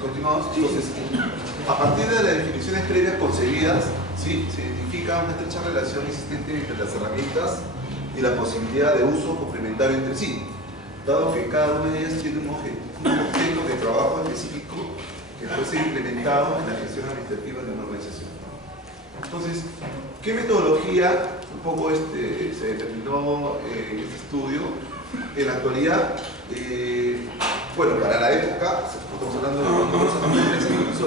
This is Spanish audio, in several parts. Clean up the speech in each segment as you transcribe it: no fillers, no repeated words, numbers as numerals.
Continuamos. Entonces, a partir de las definiciones previas concebidas, ¿sí?, se identifica una estrecha relación existente entre las herramientas y la posibilidad de uso complementario entre sí, dado que cada una de ellas tiene un objeto de trabajo específico que puede ser implementado en la gestión administrativa de una organización. Entonces, ¿qué metodología un poco se determinó en este estudio? En la actualidad, bueno, para la época, estamos hablando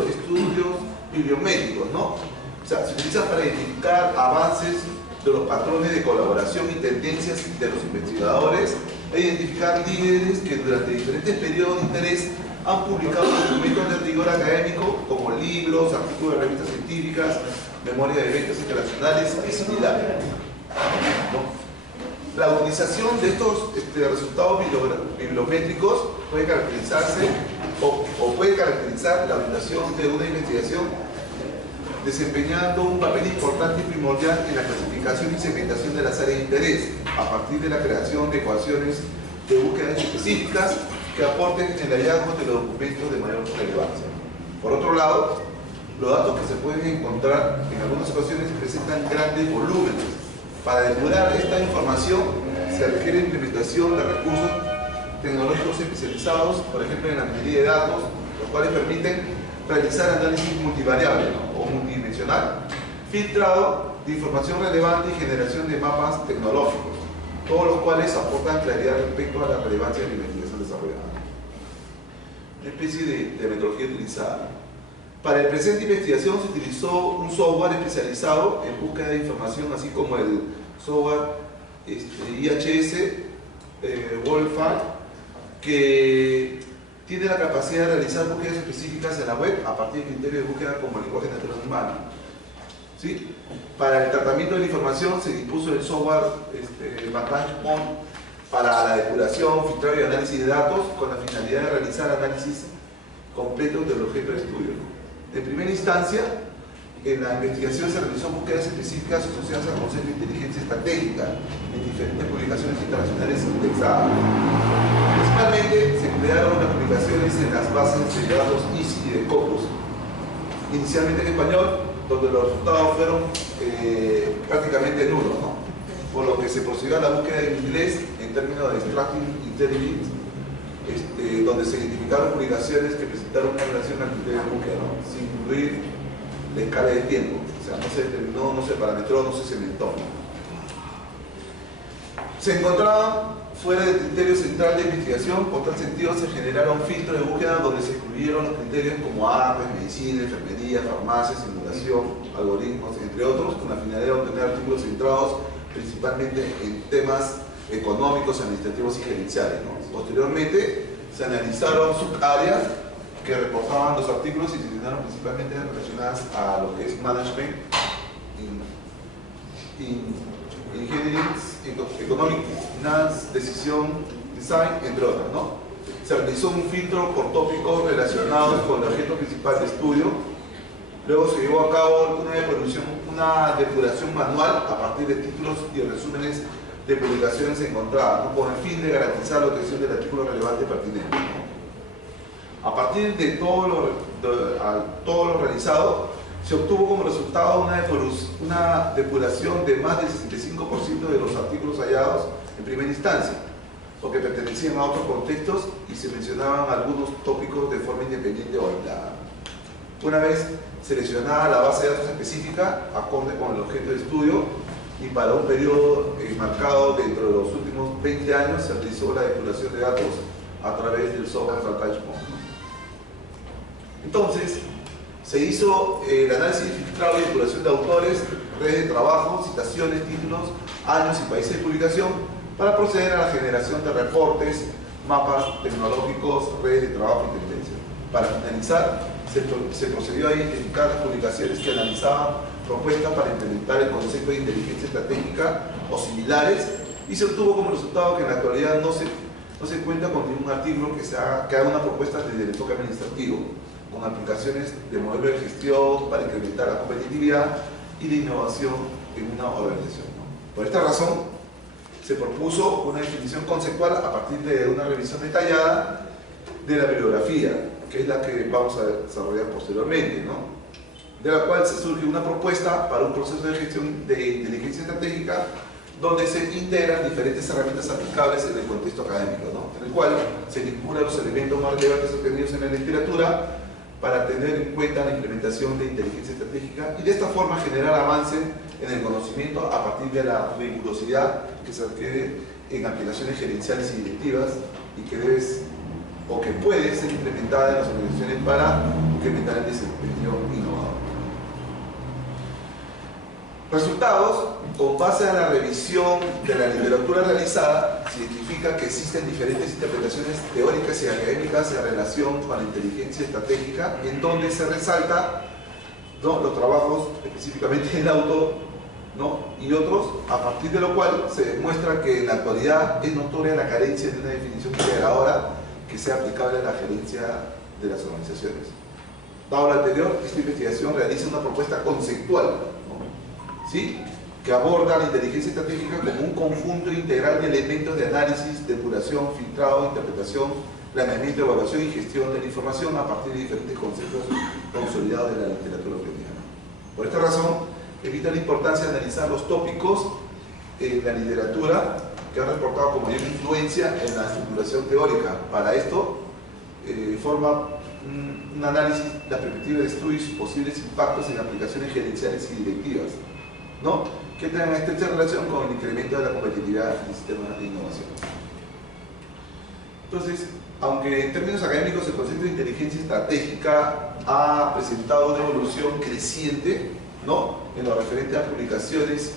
de estudios bibliométricos, ¿no? O sea, se utiliza para identificar avances de los patrones de colaboración y tendencias de los investigadores e identificar líderes que durante diferentes periodos de interés han publicado documentos de rigor académico como libros, artículos de revistas científicas, memoria de eventos internacionales y similares, ¿no? La utilización de estos resultados bibliométricos puede caracterizarse o puede caracterizar la orientación de una investigación desempeñando un papel importante y primordial en la clasificación y segmentación de las áreas de interés a partir de la creación de ecuaciones de búsqueda específicas que aporten el hallazgo de los documentos de mayor relevancia. Por otro lado, los datos que se pueden encontrar en algunas ocasiones presentan grandes volúmenes. Para depurar esta información se requiere implementación de recursos tecnológicos especializados, por ejemplo en la minería de datos, los cuales permiten realizar análisis multivariable, ¿no?, o multidimensional, filtrado de información relevante y generación de mapas tecnológicos, todos los cuales aportan claridad respecto a la relevancia de la investigación desarrollada. Una especie de metodología utilizada. Para el presente investigación se utilizó un software especializado en búsqueda de información, así como el software IHS Wolfram, que tiene la capacidad de realizar búsquedas específicas en la web a partir de criterios de búsqueda como el lenguaje natural humano. ¿Sí? Para el tratamiento de la información se dispuso el software VantagePoint para la depuración, filtrado y análisis de datos con la finalidad de realizar análisis completos del objeto de estudio. En primera instancia, en la investigación se realizó búsquedas específicas asociadas al concepto de inteligencia estratégica en diferentes publicaciones internacionales indexadas. Principalmente se emplearon las publicaciones en las bases de datos ISI y de Scopus, inicialmente en español, donde los resultados fueron prácticamente nulos, ¿no? Por lo que se procedió a la búsqueda en inglés en términos de Extracting Intelligence, donde se identificaron publicaciones que presentaron una relación al criterio de búsqueda, ¿no?, sin incluir la escala de tiempo. O sea, no se determinó, no se parametró, no se segmentó. Se encontraban fuera del criterio central de investigación. Por tal sentido se generaron filtros de búsqueda donde se excluyeron los criterios como artes, medicina, enfermería, farmacia, simulación, algoritmos, entre otros, con la finalidad de obtener artículos centrados principalmente en temas económicos, administrativos y gerenciales, ¿no? Posteriormente se analizaron subáreas que reportaban los artículos y se seleccionaron principalmente relacionadas a lo que es management, engineering, economic finance, decision design, entre otras, ¿no? Se realizó un filtro por tópicos relacionados con el objeto principal de estudio. Luego se llevó a cabo una depuración manual a partir de títulos y resúmenes de publicaciones encontradas, ¿no?, con el fin de garantizar la obtención del artículo relevante pertinente, ¿no? A partir de todo lo realizado, se obtuvo como resultado una depuración de más del 65% de los artículos hallados en primera instancia, porque pertenecían a otros contextos y se mencionaban algunos tópicos de forma independiente o aislada. Una vez seleccionada la base de datos específica, acorde con el objeto de estudio, y para un periodo marcado dentro de los últimos 20 años, se realizó la depuración de datos a través del software VantagePoint. Entonces, se hizo el análisis filtrado y depuración de autores, redes de trabajo, citaciones, títulos, años y países de publicación, para proceder a la generación de reportes, mapas tecnológicos, redes de trabajo y tendencias. Para finalizar, se procedió a identificar las publicaciones que analizaban propuestas para implementar el concepto de inteligencia estratégica o similares, y se obtuvo como resultado que en la actualidad no se cuenta con ningún artículo que haga una propuesta desde el enfoque administrativo, con aplicaciones de modelo de gestión para incrementar la competitividad y la innovación en una organización, ¿no? Por esta razón, se propuso una definición conceptual a partir de una revisión detallada de la bibliografía, que es la que vamos a desarrollar posteriormente, ¿no? De la cual se surge una propuesta para un proceso de gestión de inteligencia estratégica donde se integran diferentes herramientas aplicables en el contexto académico, ¿no? En el cual se vinculan los elementos más relevantes obtenidos en la literatura para tener en cuenta la implementación de inteligencia estratégica y de esta forma generar avance en el conocimiento a partir de la rigurosidad que se adquiere en aplicaciones gerenciales y directivas y que puede ser implementada en las organizaciones para incrementar el desempeño innovador. Resultados: con base a la revisión de la literatura realizada, se identifica que existen diferentes interpretaciones teóricas y académicas en relación con la inteligencia estratégica, en donde se resalta, ¿no?, los trabajos específicamente en auto, ¿no?, y otros, a partir de lo cual se demuestra que en la actualidad es notoria la carencia de una definición integradora que sea aplicable a la gerencia de las organizaciones. Dado lo anterior, esta investigación realiza una propuesta conceptual, ¿no?, ¿sí?, que aborda la inteligencia estratégica como un conjunto integral de elementos de análisis, depuración, filtrado, interpretación, planeamiento, evaluación y gestión de la información a partir de diferentes conceptos consolidados de la literatura freudiana. Por esta razón, evita la importancia de analizar los tópicos en la literatura que han reportado con mayor influencia en la estructuración teórica. Para esto, forma un análisis de la perspectiva de estudio y sus posibles impactos en aplicaciones gerenciales y directivas, ¿no?, que tengan estrecha relación con el incremento de la competitividad del sistema de innovación. Entonces, aunque en términos académicos el concepto de inteligencia estratégica ha presentado una evolución creciente, ¿no?, en lo referente a publicaciones,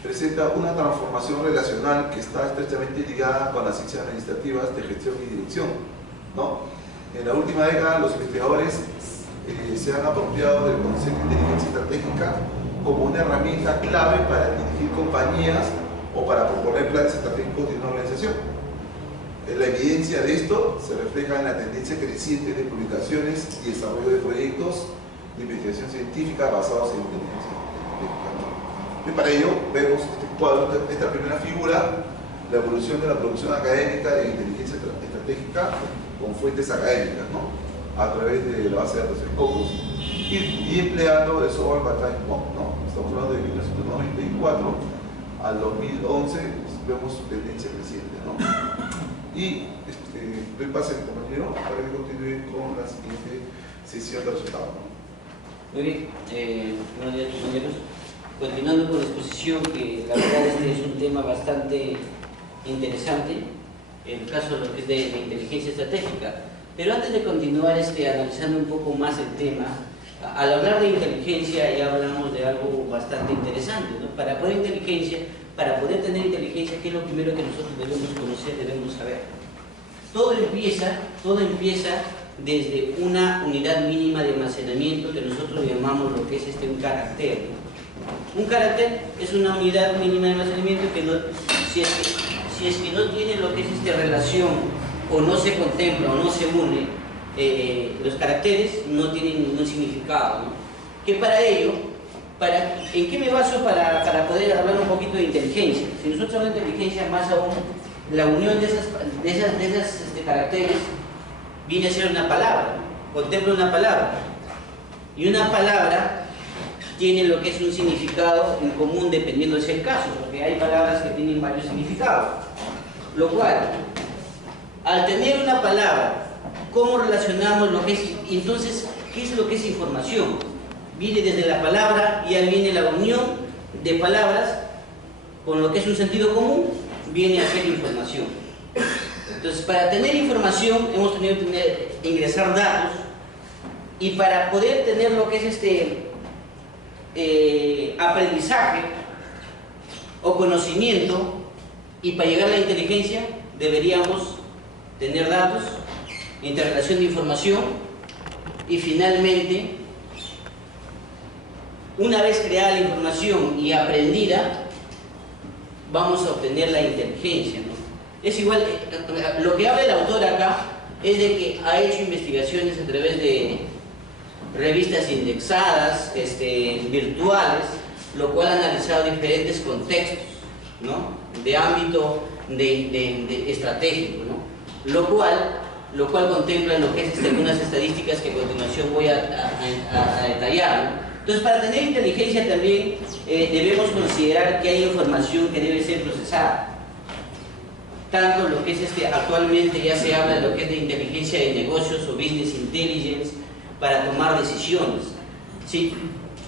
presenta una transformación relacional que está estrechamente ligada con las ciencias administrativas de gestión y dirección, ¿no? En la última década, los investigadores se han apropiado del concepto de inteligencia estratégica como una herramienta clave para dirigir compañías o para proponer planes estratégicos de una organización. La evidencia de esto se refleja en la tendencia creciente de publicaciones y desarrollo de proyectos de investigación científica basados en inteligencia estratégica, ¿no? Y para ello vemos este cuadro, esta primera figura, la evolución de la producción académica de inteligencia estratégica con fuentes académicas, ¿no?, a través de la base de datos Scopus y empleando el software Bataille-Pomp, ¿no? Estamos hablando de 1994 al 2011, pues, vemos su tendencia creciente, ¿no? Y doy pase al compañero para que continúe con la siguiente sesión de resultados, ¿no? Muy bien, buenos días, compañeros. Continuando con la exposición, que la verdad es un tema bastante interesante, el caso de lo que es de inteligencia estratégica. Pero antes de continuar analizando un poco más el tema, al hablar de inteligencia ya hablamos de algo bastante interesante, ¿no? Para poder tener inteligencia, ¿qué es lo primero que nosotros debemos conocer, debemos saber? Todo empieza desde una unidad mínima de almacenamiento que nosotros llamamos lo que es un carácter, ¿no? Un carácter es una unidad mínima de almacenamiento que si es que no tiene lo que es relación o no se contempla o no se une, los caracteres no tienen ningún significado, ¿no? Que para ello, ¿en qué me baso para poder hablar un poquito de inteligencia? Si nosotros hablamos de inteligencia, más aún, la unión de esas caracteres viene a ser una palabra, contempla una palabra, y una palabra tiene lo que es un significado en común dependiendo de el caso, porque hay palabras que tienen varios significados, lo cual, al tener una palabra, ¿cómo relacionamos lo que es? Entonces, ¿qué es lo que es información? Viene desde la palabra, ya viene la unión de palabras con lo que es un sentido común, viene a ser información. Entonces, para tener información hemos tenido que ingresar datos, y para poder tener lo que es aprendizaje o conocimiento, y para llegar a la inteligencia deberíamos tener datos, interrelación de información, y finalmente, una vez creada la información y aprendida, vamos a obtener la inteligencia, ¿no? Es igual, lo que habla el autor acá es de que ha hecho investigaciones a través de revistas indexadas, virtuales, lo cual ha analizado diferentes contextos, ¿no?, de ámbito estratégico, ¿no? Lo cual lo cual contempla lo que es algunas estadísticas que a continuación voy a detallar, ¿no? Entonces, para tener inteligencia también debemos considerar que hay información que debe ser procesada. Tanto lo que es actualmente ya se habla de lo que es de inteligencia de negocios o business intelligence para tomar decisiones, ¿sí?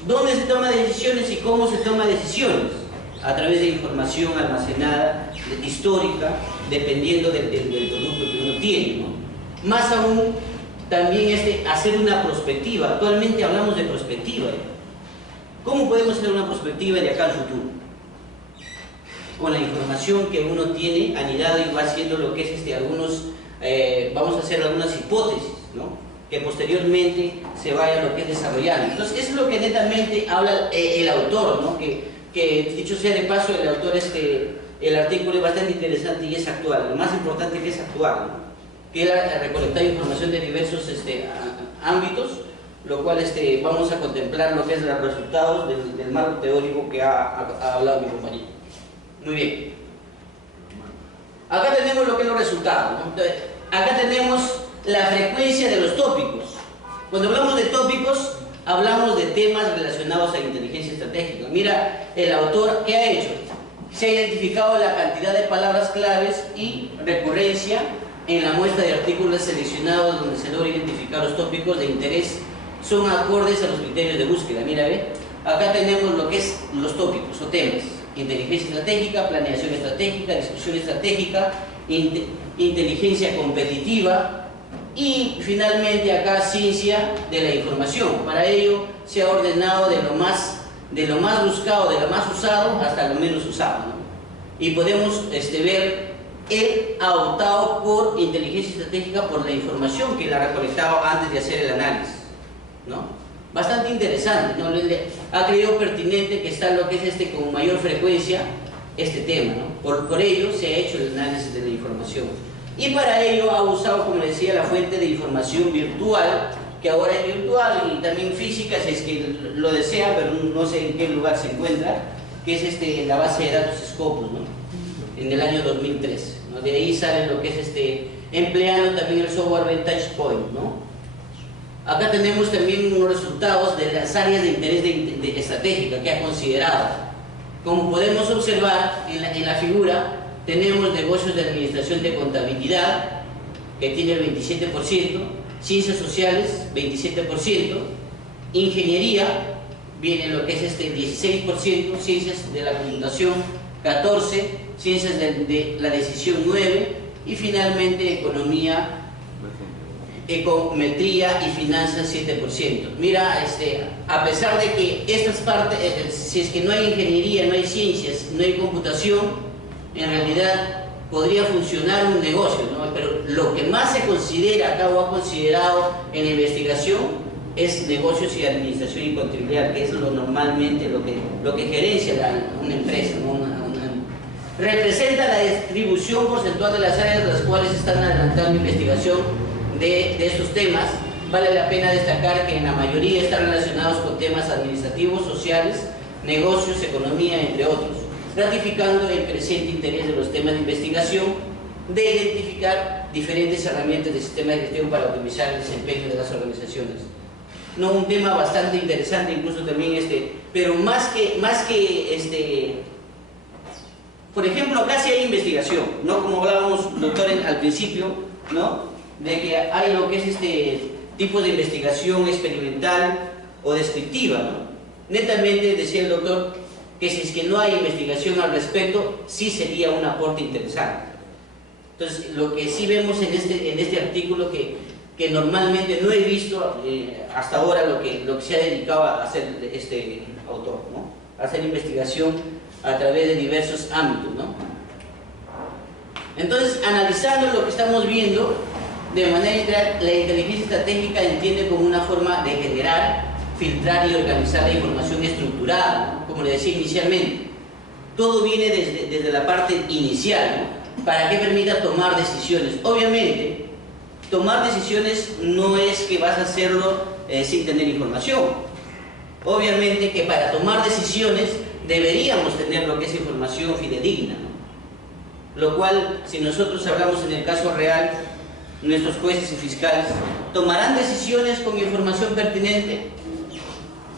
¿Dónde se toman decisiones y cómo se toman decisiones? A través de información almacenada, histórica, dependiendo del producto que uno tiene, ¿no? Más aún, también hacer una prospectiva. Actualmente hablamos de prospectiva. ¿Cómo podemos hacer una prospectiva de acá al futuro? Con la información que uno tiene anidado y va haciendo lo que es vamos a hacer algunas hipótesis, ¿no? Que posteriormente se vaya lo que es desarrollando. Entonces, eso es lo que netamente habla el autor, ¿no? Que dicho sea de paso, el autor, el artículo es bastante interesante y es actual. Lo más importante que es actual, ¿no? Que él ha recolectado información de diversos ámbitos, lo cual vamos a contemplar lo que es los resultados del marco teórico que ha hablado mi compañero. Muy bien. Acá tenemos lo que es los resultados, ¿no? Acá tenemos la frecuencia de los tópicos. Cuando hablamos de tópicos, hablamos de temas relacionados a inteligencia estratégica. Mira, el autor, ¿qué ha hecho? Se ha identificado la cantidad de palabras claves y recurrencia en la muestra de artículos seleccionados donde se logra identificar los tópicos de interés son acordes a los criterios de búsqueda. Mira, ve, acá tenemos lo que es los tópicos o temas: inteligencia estratégica, planeación estratégica, discusión estratégica, inteligencia competitiva y finalmente acá ciencia de la información. Para ello se ha ordenado de lo más buscado, de lo más usado hasta lo menos usado, ¿no? Y podemos ver, él ha optado por inteligencia estratégica por la información que él ha recolectado antes de hacer el análisis, ¿no? Bastante interesante, ¿no? Ha creído pertinente que está lo que es con mayor frecuencia este tema, ¿no? Por ello se ha hecho el análisis de la información. Y para ello ha usado, como decía, la fuente de información virtual, que ahora es virtual y también física, si es que lo desea, pero no sé en qué lugar se encuentra, que es la base de datos Scopus, ¿no? En el año 2013, ¿no? De ahí sale lo que es empleando también el software Vantage Point, ¿no? Acá tenemos también unos resultados de las áreas de interés de estratégica que ha considerado. Como podemos observar en la figura, tenemos negocios de administración de contabilidad, que tiene el 27%, ciencias sociales, 27%, ingeniería, viene lo que es 16%, ciencias de la computación, 14%, ciencias de la decisión, 9%, y finalmente economía, econometría y finanzas, 7%. Mira, a pesar de que estas partes, si es que no hay ingeniería, no hay ciencias, no hay computación, en realidad podría funcionar un negocio, ¿no? Pero lo que más se considera acá o ha considerado en la investigación es negocios y administración y contabilidad, que es normalmente lo que gerencia una empresa, ¿no? Representa la distribución porcentual de las áreas de las cuales están adelantando investigación de estos temas. Vale la pena destacar que en la mayoría están relacionados con temas administrativos, sociales, negocios, economía, entre otros, ratificando el creciente interés de los temas de investigación de identificar diferentes herramientas del sistema de gestión para optimizar el desempeño de las organizaciones. No, un tema bastante interesante, incluso también pero más que por ejemplo, acá sí hay investigación, ¿no? Como hablábamos, doctor, al principio, ¿no? De que hay lo que es tipo de investigación experimental o descriptiva, ¿no? Netamente, decía el doctor, que si es que no hay investigación al respecto, sí sería un aporte interesante. Entonces, lo que sí vemos en este artículo, que normalmente no he visto hasta ahora lo que se ha dedicado a hacer este autor, ¿no? A hacer investigación a través de diversos ámbitos, ¿no? Entonces, analizando lo que estamos viendo, de manera integral, la inteligencia estratégica entiende como una forma de generar, filtrar y organizar la información estructurada, ¿no? Como le decía inicialmente. Todo viene desde la parte inicial, ¿no? Para que permita tomar decisiones. Obviamente, tomar decisiones no es que vas a hacerlo sin tener información. Obviamente que para tomar decisiones deberíamos tener lo que es información fidedigna, ¿no? Lo cual, si nosotros hablamos en el caso real, nuestros jueces y fiscales, tomarán decisiones con información pertinente,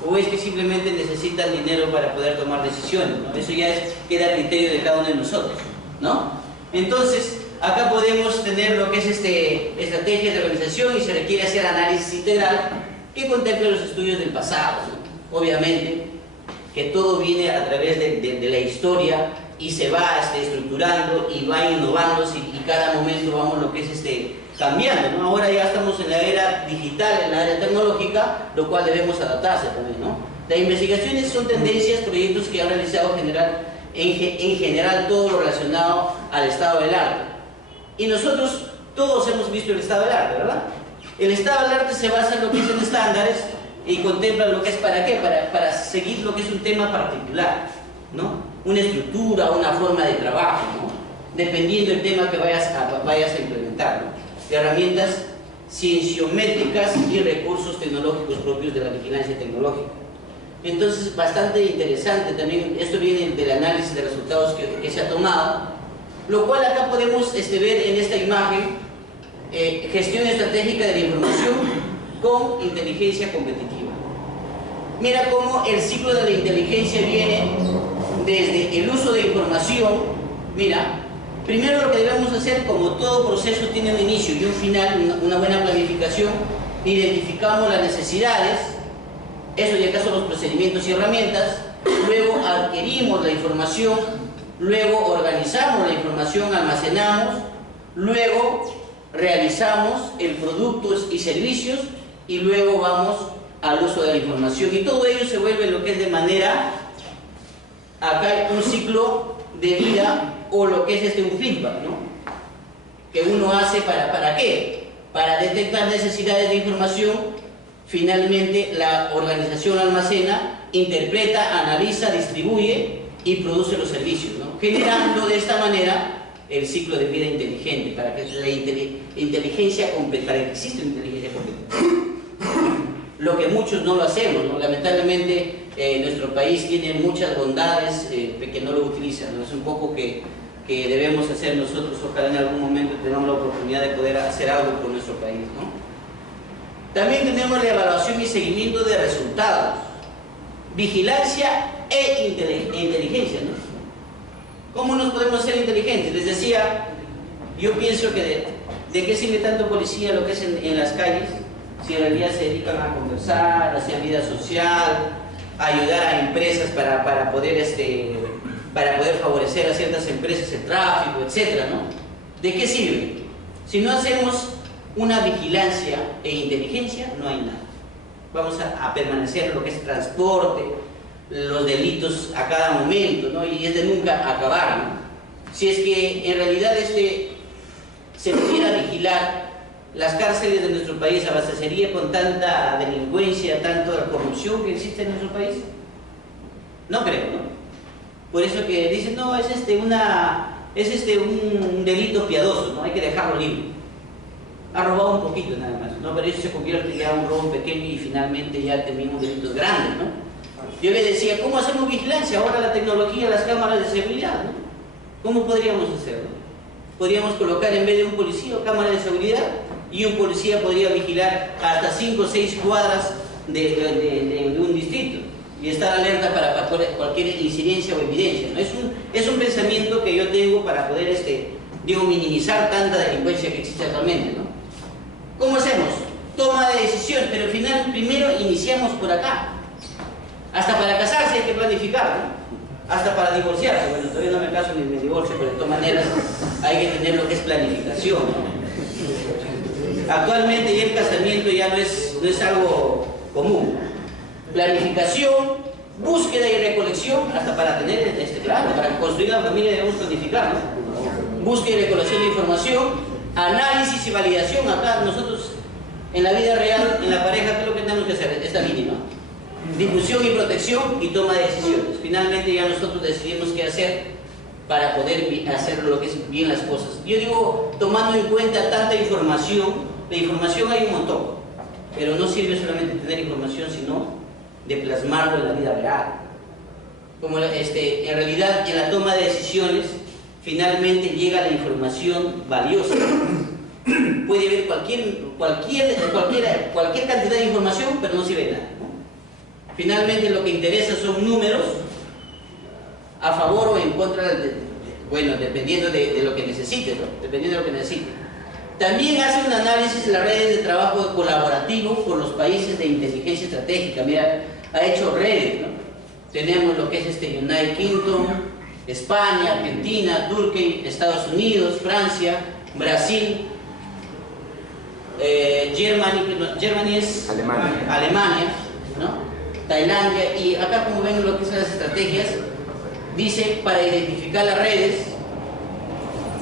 o es que simplemente necesitan dinero para poder tomar decisiones, ¿no? Eso ya queda a criterio de cada uno de nosotros, ¿no? Entonces, acá podemos tener lo que es estrategias de organización, y se requiere hacer análisis integral que contemple los estudios del pasado, ¿no? Obviamente que todo viene a través de la historia y se va estructurando y va innovándose, y cada momento vamos lo que es cambiando, ¿no? Ahora ya estamos en la era digital, en la era tecnológica, lo cual debemos adaptarse también, ¿no? Las investigaciones son tendencias, proyectos que han realizado en general todo lo relacionado al estado del arte. Y nosotros todos hemos visto el estado del arte, ¿verdad? El estado del arte se basa en lo que son estándares y contempla lo que es para qué, para seguir lo que es un tema particular, ¿no? Una estructura, una forma de trabajo, ¿no? Dependiendo del tema que vayas a implementar, ¿no? Herramientas cienciométricas y recursos tecnológicos propios de la vigilancia tecnológica. Entonces, bastante interesante también, esto viene del análisis de resultados que se ha tomado, lo cual acá podemos ver en esta imagen, gestión estratégica de la información con inteligencia competitiva. Mira cómo el ciclo de la inteligencia viene desde el uso de información. Mira, primero lo que debemos hacer, como todo proceso tiene un inicio y un final, una buena planificación, identificamos las necesidades, eso ya acá son los procedimientos y herramientas, luego adquirimos la información, luego organizamos la información, almacenamos, luego realizamos el productos y servicios, y luego vamos al uso de la información, y todo ello se vuelve lo que es de manera, acá hay un ciclo de vida, o lo que es un feedback, ¿no? Que uno hace ¿para qué? Para detectar necesidades de información. Finalmente la organización almacena, interpreta, analiza, distribuye y produce los servicios, ¿no? Generando de esta manera el ciclo de vida inteligente, para que la inteligencia completa, para que exista una inteligencia completa. Lo que muchos no lo hacemos, ¿no? Lamentablemente nuestro país tiene muchas bondades que no lo utilizan, ¿no? Es un poco que debemos hacer nosotros. Ojalá en algún momento tengamos la oportunidad de poder hacer algo por nuestro país, ¿no? También tenemos la evaluación y seguimiento de resultados, vigilancia e inteligencia, ¿no? ¿Cómo nos podemos hacer inteligentes? Les decía, yo pienso que ¿de qué sirve tanto policía lo que es en las calles, si en realidad se dedican a conversar, a hacer vida social, a ayudar a empresas para poder favorecer a ciertas empresas el tráfico, etcétera, ¿no? ¿De qué sirve? Si no hacemos una vigilancia e inteligencia, no hay nada. Vamos a permanecer en lo que es transporte, los delitos a cada momento, ¿no? Y es de nunca acabar, ¿no? Si es que en realidad se pudiera vigilar, las cárceles de nuestro país abastecería con tanta delincuencia, tanta corrupción que existe en nuestro país. No creo, ¿no? Por eso que dicen, no, es un delito piadoso, ¿no? Hay que dejarlo libre. Ha robado un poquito nada más, ¿no? Pero eso se convierte ya en un robo pequeño y finalmente ya tenemos delitos grandes, ¿no? Yo le decía, ¿cómo hacemos vigilancia? Ahora la tecnología, las cámaras de seguridad, ¿no? ¿Cómo podríamos hacerlo? Podríamos colocar en vez de un policía cámara de seguridad, y un policía podría vigilar hasta 5 o 6 cuadras de un distrito y estar alerta para cualquier incidencia o evidencia, ¿no? Es un pensamiento que yo tengo para poder minimizar tanta delincuencia que existe actualmente, ¿no? ¿Cómo hacemos? Toma de decisión, pero al final primero iniciamos por acá. Hasta para casarse hay que planificar, ¿no? Hasta para divorciarse. Bueno, todavía no me caso ni me divorcio, pero de todas maneras hay que tener lo que es planificación, ¿no? Actualmente ya el casamiento ya no es algo común. Planificación, búsqueda y recolección, hasta para tener, claro, para construir la familia debemos planificar, ¿no? Búsqueda y recolección de información, análisis y validación. Acá nosotros, en la vida real, en la pareja, ¿qué es lo que tenemos que hacer? Esta línea, ¿no? Difusión y protección y toma de decisiones. Finalmente ya nosotros decidimos qué hacer para poder hacer lo que es bien las cosas. Yo digo, tomando en cuenta tanta información, la información hay un montón, pero no sirve solamente tener información, sino de plasmarlo en la vida real. Como en realidad en la toma de decisiones, finalmente llega la información valiosa, puede ver cualquier cantidad de información, pero no se ve nada, ¿no? Finalmente lo que interesa son números a favor o en contra, bueno, dependiendo de lo que necesite, ¿no? Dependiendo de lo que necesite. También hace un análisis de las redes de trabajo colaborativo con los países de inteligencia estratégica. Mira, ha hecho redes, ¿no? Tenemos lo que es United Kingdom, España, Argentina, Turquía, Estados Unidos, Francia, Brasil, Germany es Alemania, ¿no? Tailandia, y acá como ven lo que son las estrategias, dice para identificar las redes,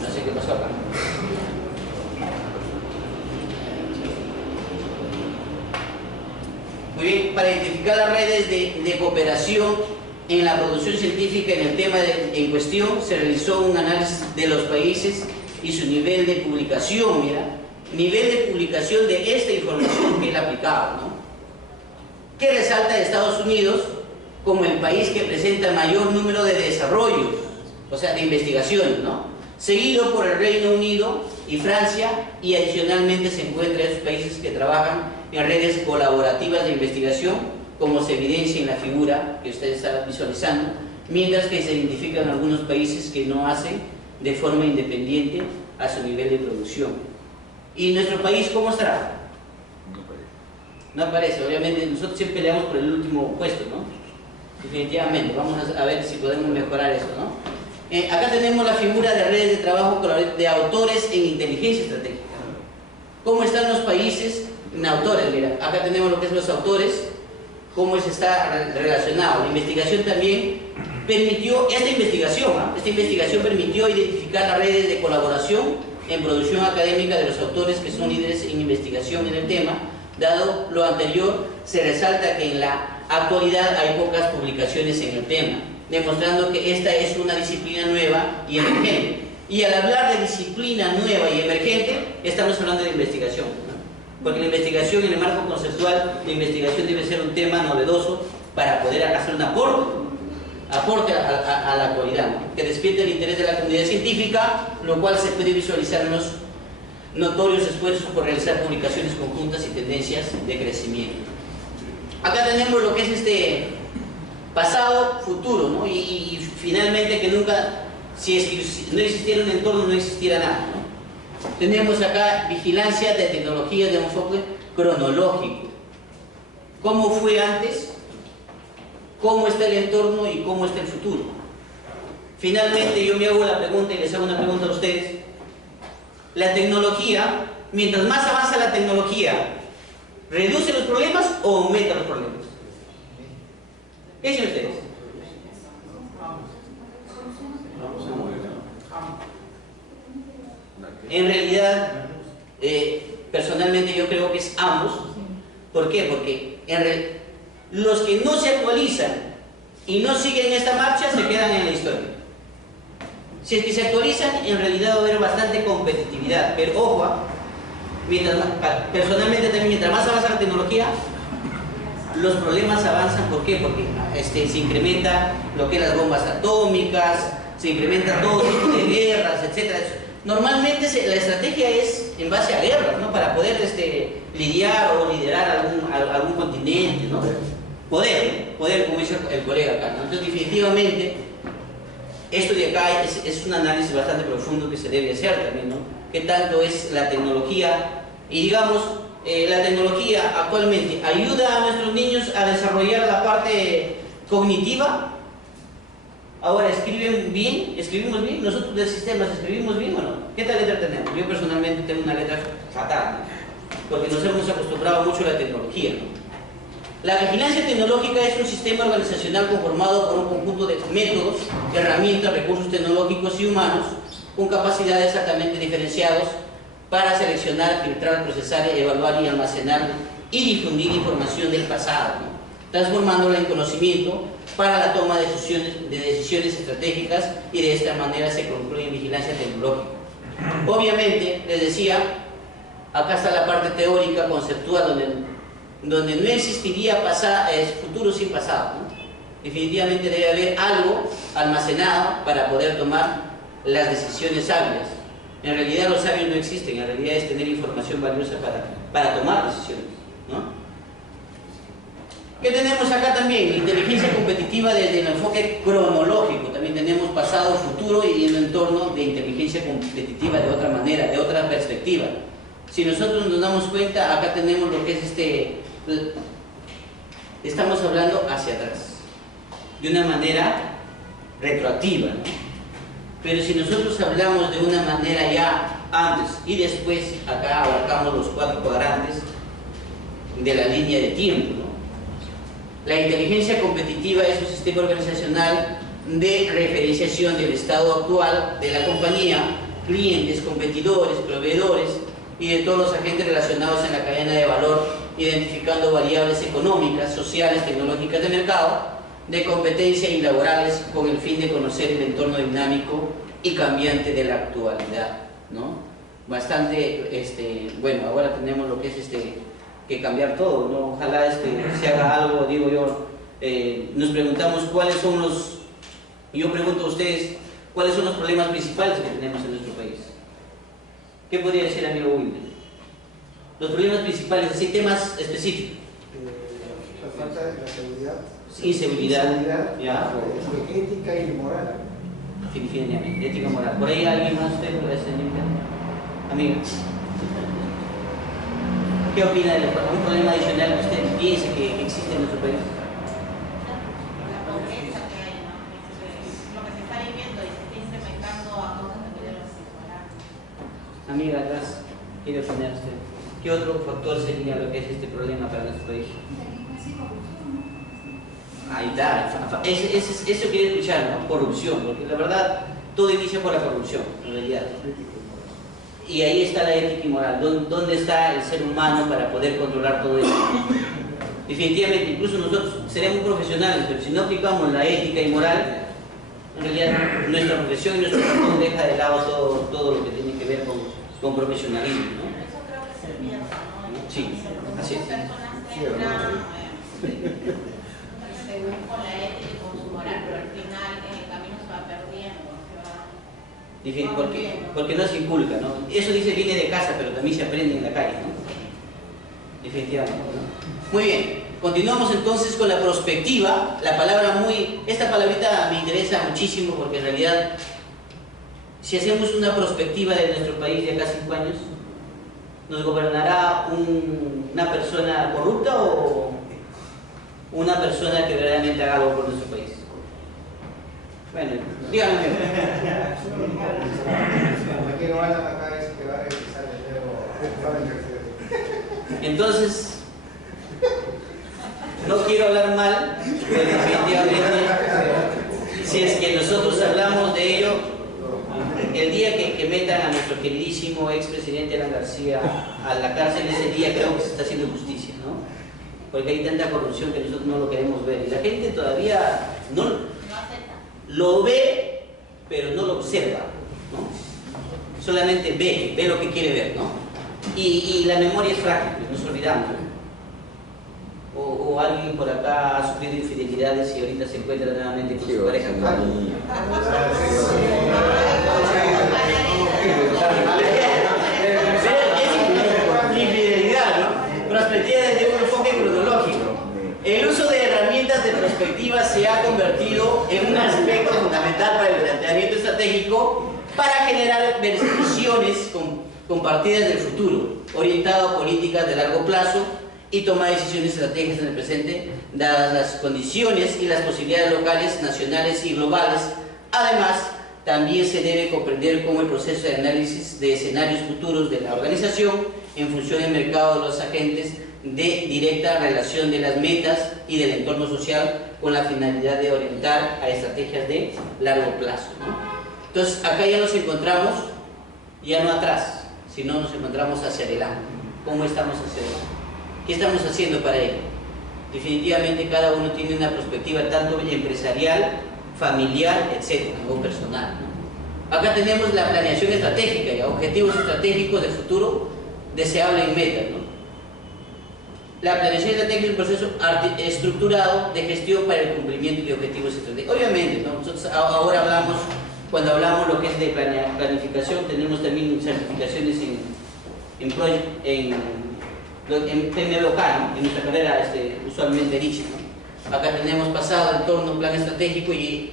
no sé qué pasó acá. Muy bien, para identificar las redes de cooperación en la producción científica en el tema en cuestión, se realizó un análisis de los países y su nivel de publicación, mira, nivel de publicación de esta información que él aplicaba, ¿no? Que resalta a Estados Unidos como el país que presenta mayor número de desarrollos, o sea, de investigación, ¿no? Seguido por el Reino Unido y Francia, y adicionalmente se encuentran esos países que trabajan en redes colaborativas de investigación, como se evidencia en la figura que ustedes están visualizando, mientras que se identifican algunos países que no hacen de forma independiente a su nivel de producción. ¿Y nuestro país cómo estará? No aparece, obviamente nosotros siempre peleamos por el último puesto, ¿no? Definitivamente, vamos a ver si podemos mejorar eso, ¿no? Acá tenemos la figura de redes de trabajo de autores en inteligencia estratégica. ¿Cómo están los países en autores? Mira, acá tenemos lo que es los autores, cómo se está relacionado. La investigación también permitió, esta investigación permitió identificar las redes de colaboración en producción académica de los autores que son líderes en investigación en el tema. Dado lo anterior, se resalta que en la actualidad hay pocas publicaciones en el tema, demostrando que esta es una disciplina nueva y emergente. Y al hablar de disciplina nueva y emergente, estamos hablando de investigación, ¿no? Porque la investigación, en el marco conceptual, la investigación debe ser un tema novedoso para poder hacer un aporte a la actualidad, ¿no? Que despierte el interés de la comunidad científica, lo cual se puede visualizar en los notorios esfuerzos por realizar publicaciones conjuntas y tendencias de crecimiento. Acá tenemos lo que es pasado, futuro, ¿no? Y finalmente que nunca, si no existiera un entorno, no existiera nada, ¿no? Tenemos acá vigilancia de tecnologías de enfoque cronológico. ¿Cómo fue antes? ¿Cómo está el entorno y cómo está el futuro? Finalmente yo me hago la pregunta y les hago una pregunta a ustedes. La tecnología, mientras más avanza la tecnología, ¿reduce los problemas o aumenta los problemas? ¿Qué dicen ustedes? En realidad, personalmente yo creo que es ambos. ¿Por qué? Porque los que no se actualizan y no siguen esta marcha se quedan en la historia. Si es que se actualizan, en realidad va a haber bastante competitividad. Pero ojo, personalmente también, mientras más avanza la tecnología, los problemas avanzan. ¿Por qué? Porque se incrementa lo que es las bombas atómicas, se incrementa todo tipo de guerras, etc. Normalmente la estrategia es en base a guerras, ¿no? Para poder lidiar o liderar algún continente, ¿no? Poder, como dice el colega acá, ¿no? Entonces, definitivamente, esto de acá es un análisis bastante profundo que se debe hacer también, ¿no? ¿Qué tanto es la tecnología? Y digamos, la tecnología actualmente ayuda a nuestros niños a desarrollar la parte cognitiva. Ahora, ¿escribimos bien? ¿Nosotros del sistema escribimos bien o no? ¿Qué tal letra tenemos? Yo personalmente tengo una letra fatal, ¿no? Porque nos hemos acostumbrado mucho a la tecnología, ¿no? La vigilancia tecnológica es un sistema organizacional conformado por un conjunto de métodos, herramientas, recursos tecnológicos y humanos con capacidades altamente diferenciados para seleccionar, filtrar, procesar, evaluar y almacenar y difundir información del pasado, ¿no? Transformándola en conocimiento para la toma de decisiones estratégicas, y de esta manera se concluye en vigilancia tecnológica. Obviamente, les decía, acá está la parte teórica, conceptual, donde no existiría futuro sin pasado, ¿no? Definitivamente debe haber algo almacenado para poder tomar las decisiones sabias. En realidad los sabios no existen, en realidad es tener información valiosa para tomar decisiones, ¿no? ¿Qué tenemos acá también? La inteligencia competitiva desde el enfoque cronológico. También tenemos pasado, futuro y un entorno de inteligencia competitiva de otra manera, de otra perspectiva. Si nosotros nos damos cuenta, acá tenemos lo que es estamos hablando hacia atrás, de una manera retroactiva, ¿no? Pero si nosotros hablamos de una manera ya antes y después, acá abarcamos los 4 cuadrantes de la línea de tiempo, ¿no? La inteligencia competitiva es un sistema organizacional de referenciación del estado actual de la compañía, clientes, competidores, proveedores y de todos los agentes relacionados en la cadena de valor, identificando variables económicas, sociales, tecnológicas de mercado, de competencia y laborales con el fin de conocer el entorno dinámico y cambiante de la actualidad, ¿no? Bastante, bueno, ahora tenemos lo que es que cambiar todo, ¿no? Ojalá se haga algo, digo yo, nos preguntamos cuáles son yo pregunto a ustedes, ¿cuáles son los problemas principales que tenemos en nuestro país? ¿Qué podría decir el amigo Wilmer? Los problemas principales, así temas específicos. La falta de la seguridad. Inseguridad, ya. Ética y moral. Definitivamente, ética y moral. ¿Por ahí alguien más usted puede hacer? Amiga. ¿Qué opina de un problema adicional que usted piense que existe en nuestro país? La pobreza que hay, ¿no? Lo que se está viviendo y se está incrementando a causa también de los ignorantes. Amiga, atrás, ¿quiere opinar usted? ¿Qué otro factor sería lo que es este problema para nuestro país? Ahí está, eso quiere escuchar, ¿no? Corrupción, porque la verdad todo inicia por la corrupción, en realidad. Y ahí está la ética y moral. ¿Dónde está el ser humano para poder controlar todo eso? Definitivamente, incluso nosotros seremos profesionales, pero si no aplicamos la ética y moral, en realidad nuestra profesión y nuestro cartón deja de lado todo lo que tiene que ver con profesionalismo, ¿no? Eso creo que se pierde, ¿no? Sí, así es. Según con la ética y con su moral, pero al final en el camino se va perdiendo. Porque no se inculca, ¿no? Eso viene de casa, pero también se aprende en la calle, ¿no? Definitivamente, ¿no? Muy bien, continuamos entonces con la prospectiva. Esta palabrita me interesa muchísimo porque en realidad, si hacemos una prospectiva de nuestro país de acá a 5 años, ¿nos gobernará una persona corrupta o una persona que verdaderamente haga algo por nuestro país? Bueno, díganme. Aquí no van a atacar es que va a regresar el dedo. Entonces, no quiero hablar mal, pero definitivamente, si es que nosotros hablamos de ello, el día que metan a nuestro queridísimo expresidente Alan García a la cárcel, ese día creo que se está haciendo justicia, ¿no? Porque hay tanta corrupción que nosotros no lo queremos ver y la gente todavía no lo ve, pero no lo observa, ¿no? Solamente ve lo que quiere ver, ¿no? Y la memoria es frágil, nos olvidamos, ¿no? O alguien por acá ha sufrido infidelidades y ahorita se encuentra nuevamente con su pareja. Es infidelidad, ¿no? Perspectiva desde un enfoque cronológico. El uso de herramientas de perspectiva se ha convertido en un aspecto fundamental para el planteamiento estratégico para generar visiones compartidas del futuro, orientado a políticas de largo plazo y tomar decisiones estratégicas en el presente, dadas las condiciones y las posibilidades locales, nacionales y globales. Además, también se debe comprender cómo el proceso de análisis de escenarios futuros de la organización en función del mercado de los agentes de directa relación de las metas y del entorno social con la finalidad de orientar a estrategias de largo plazo, ¿no? Entonces, acá ya nos encontramos, ya no atrás, sino nos encontramos hacia adelante. ¿Cómo estamos hacia adelante? ¿Qué estamos haciendo para ello? Definitivamente cada uno tiene una perspectiva tanto empresarial, familiar, etcétera, o personal, ¿no? Acá tenemos la planeación estratégica y objetivos estratégicos de futuro deseable en metas, ¿no? La planeación estratégica es un proceso estructurado de gestión para el cumplimiento de objetivos estratégicos. Obviamente, ¿no? Nosotros ahora hablamos Cuando hablamos lo que es de planificación, tenemos también certificaciones en PMBOK, ¿no? En nuestra carrera usualmente dicha, ¿no? Acá tenemos pasado, entorno, plan estratégico y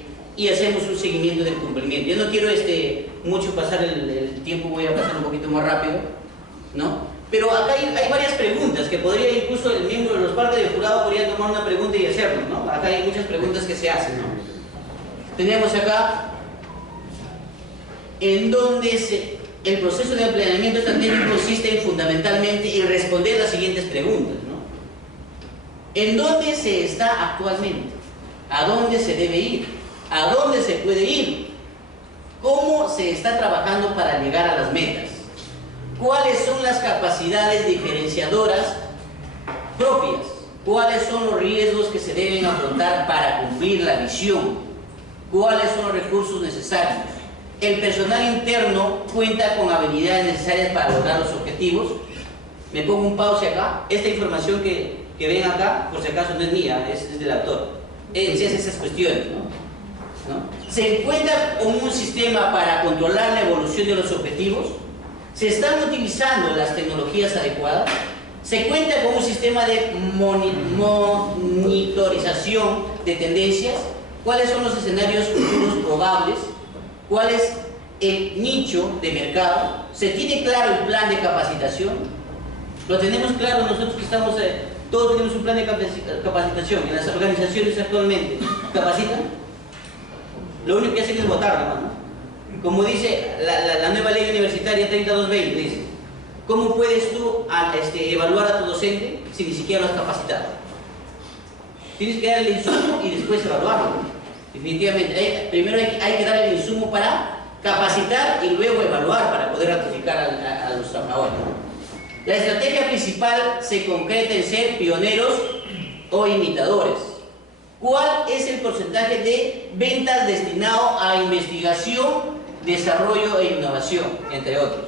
hacemos un seguimiento del cumplimiento. Yo no quiero mucho pasar el tiempo, voy a pasar un poquito más rápido, ¿no? Pero acá hay varias preguntas que podría, incluso el miembro de los partes del jurado podría tomar una pregunta y hacerlo, ¿no? Acá hay muchas preguntas que se hacen, ¿no? Tenemos acá en donde el proceso de planeamiento estratégico consiste fundamentalmente en responder las siguientes preguntas, ¿no? ¿En dónde se está actualmente? ¿A dónde se debe ir? ¿A dónde se puede ir? ¿Cómo se está trabajando para llegar a las metas? ¿Cuáles son las capacidades diferenciadoras propias? ¿Cuáles son los riesgos que se deben afrontar para cumplir la visión? ¿Cuáles son los recursos necesarios? ¿El personal interno cuenta con habilidades necesarias para lograr los objetivos? Me pongo un pause acá. Esta información que ven acá, por si acaso no es mía, es del autor. Él se hace esas cuestiones, ¿no? ¿Se cuenta con un sistema para controlar la evolución de los objetivos? ¿Se están utilizando las tecnologías adecuadas? ¿Se cuenta con un sistema de monitorización de tendencias? ¿Cuáles son los escenarios futuros probables? ¿Cuál es el nicho de mercado? ¿Se tiene claro el plan de capacitación? ¿Lo tenemos claro nosotros que estamos... todos tenemos un plan de capacitación en las organizaciones actualmente? ¿Capacitan? Lo único que hacen es votar, ¿no? Como dice la nueva ley universitaria 3220, dice, ¿cómo puedes tú evaluar a tu docente si ni siquiera lo has capacitado? Tienes que dar el insumo y después evaluarlo. Definitivamente, primero hay que dar el insumo para capacitar y luego evaluar para poder ratificar a los trabajadores. La estrategia principal se concreta en ser pioneros o imitadores. ¿Cuál es el porcentaje de ventas destinado a investigación, desarrollo e innovación, entre otros?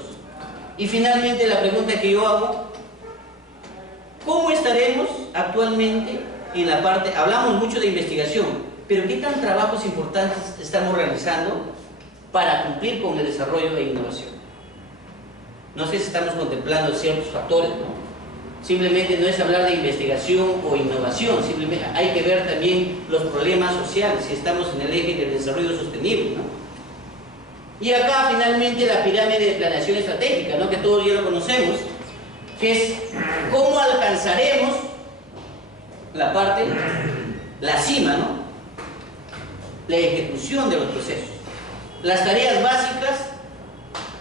Y finalmente la pregunta que yo hago, ¿cómo estaremos actualmente en la parte, hablamos mucho de investigación, pero qué tan trabajos importantes estamos realizando para cumplir con el desarrollo e innovación? No sé si estamos contemplando ciertos factores, ¿no? Simplemente no es hablar de investigación o innovación, simplemente hay que ver también los problemas sociales, si estamos en el eje del desarrollo sostenible, ¿no? Y acá finalmente la pirámide de planeación estratégica, ¿no? Que todos ya lo conocemos, que es cómo alcanzaremos la cima, ¿no? La ejecución de los procesos, las tareas básicas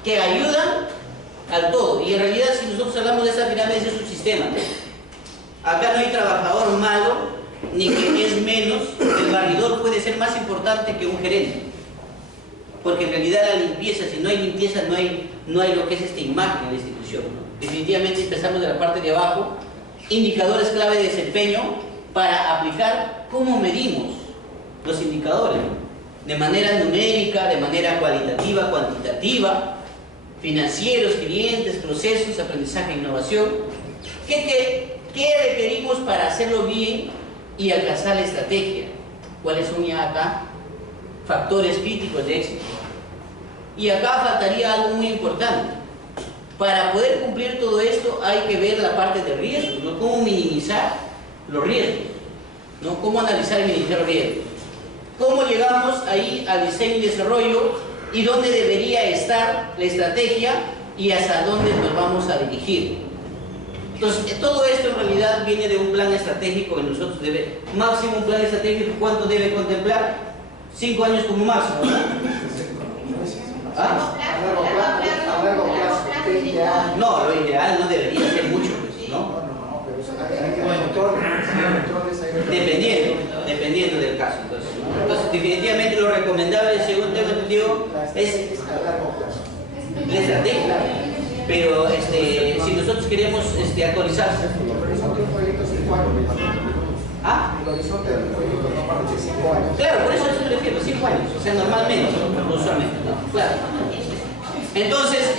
que ayudan al todo. Y en realidad, si nosotros hablamos de esa pirámide, ese es un sistema, ¿no? Acá no hay trabajador malo, ni que es menos. El barridor puede ser más importante que un gerente, porque en realidad la limpieza, si no hay limpieza, no hay lo que es esta imagen de la institución, ¿no? Definitivamente empezamos de la parte de abajo, indicadores clave de desempeño para aplicar cómo medimos los indicadores, ¿no? De manera numérica, de manera cualitativa, cuantitativa, financieros, clientes, procesos, aprendizaje e innovación. ¿Qué requerimos para hacerlo bien y alcanzar la estrategia? ¿Cuáles son ya acá factores críticos de éxito? Y acá faltaría algo muy importante. Para poder cumplir todo esto hay que ver la parte de riesgos, ¿no? Cómo minimizar los riesgos, ¿no? Cómo analizar y minimizar los riesgos. ¿Cómo llegamos ahí al diseño y desarrollo y dónde debería estar la estrategia y hacia dónde nos vamos a dirigir? Entonces, todo esto en realidad viene de un plan estratégico que nosotros máximo un plan estratégico, ¿cuánto debe contemplar? 5 años como máximo, ¿verdad? ¿Ah? A largo plazo, 20 años. No, lo ideal no debería ser mucho, ¿no? No, pero hay controles, Dependiendo del caso. Entonces, definitivamente lo recomendable, según tengo entendido, es a largo plazo. la estrategia. Pero si nosotros queremos actualizar. El horizonte de un proyecto es 5 años. ¿Ah? El horizonte del proyecto no parte de 5 años. Claro, por eso me refiero, 5 años, o sea, normalmente, usualmente, ¿no? Claro. Entonces,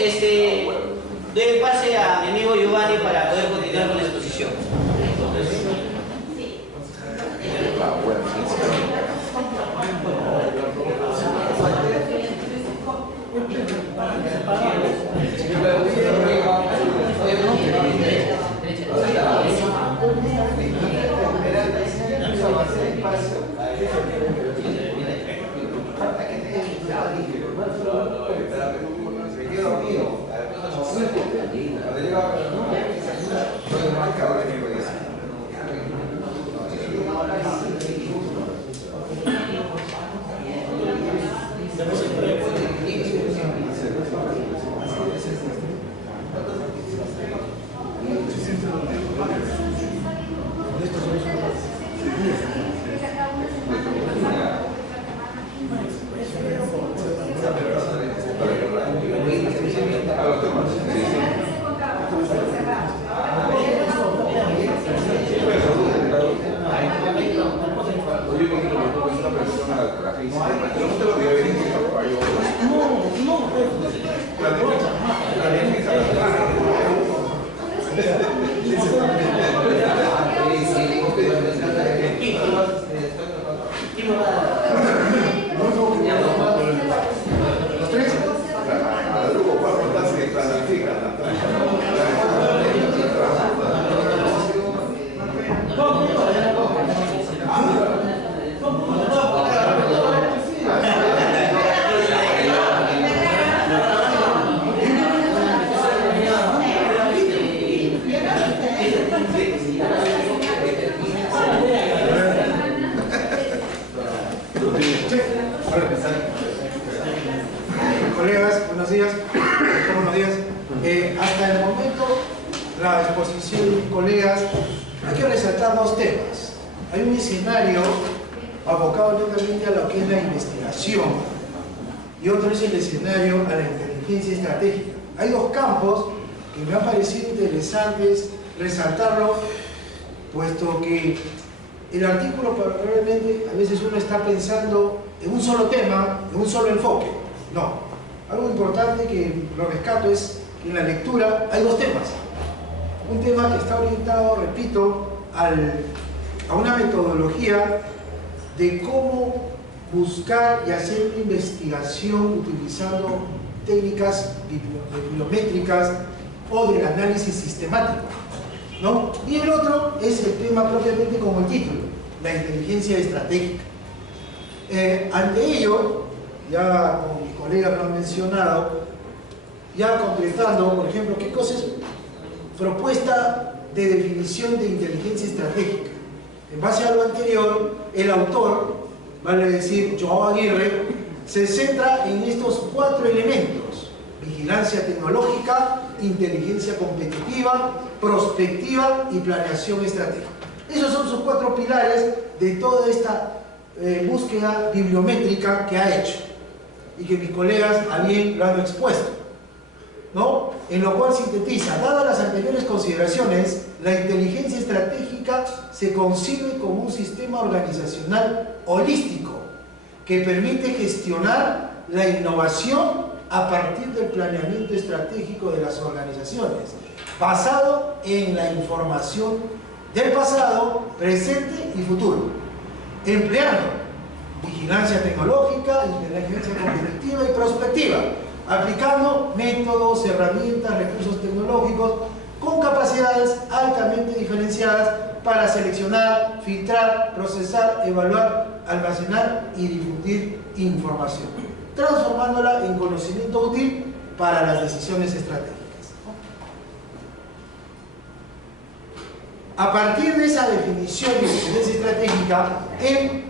doy pase a mi amigo Giovanni para poder continuar con la exposición. Colegas, buenos días. Buenos días. Hasta el momento, la exposición, colegas, hay que resaltar dos temas. Hay un escenario abocado netamente a lo que es la investigación y otro es el escenario a la inteligencia estratégica. Hay dos campos que me han parecido interesantes resaltarlo, puesto que el artículo probablemente a veces uno está pensando en un solo tema, en un solo enfoque. No. Algo importante que lo rescato es que en la lectura hay dos temas. Un tema que está orientado, repito, a una metodología de cómo buscar y hacer una investigación utilizando técnicas bibliométricas o del análisis sistemático, ¿no? Y el otro es el tema propiamente como el título, la inteligencia estratégica. Ante ello, ya como mis colegas lo han mencionado, ya concretando, por ejemplo, ¿qué cosa es propuesta de definición de inteligencia estratégica? En base a lo anterior, el autor, vale decir, Joao Aguirre, se centra en estos 4 elementos: vigilancia tecnológica, inteligencia competitiva, prospectiva y planeación estratégica. Esos son sus 4 pilares de toda esta búsqueda bibliométrica que ha hecho y que mis colegas a bien lo han expuesto, ¿no? En lo cual sintetiza: dadas las anteriores consideraciones, la inteligencia estratégica se concibe como un sistema organizacional holístico que permite gestionar la innovación a partir del planeamiento estratégico de las organizaciones, basado en la información del pasado, presente y futuro, empleando vigilancia tecnológica, inteligencia competitiva y prospectiva, aplicando métodos, herramientas, recursos tecnológicos con capacidades altamente diferenciadas para seleccionar, filtrar, procesar, evaluar, almacenar y difundir información, transformándola en conocimiento útil para las decisiones estratégicas. A partir de esa definición de inteligencia estratégica, él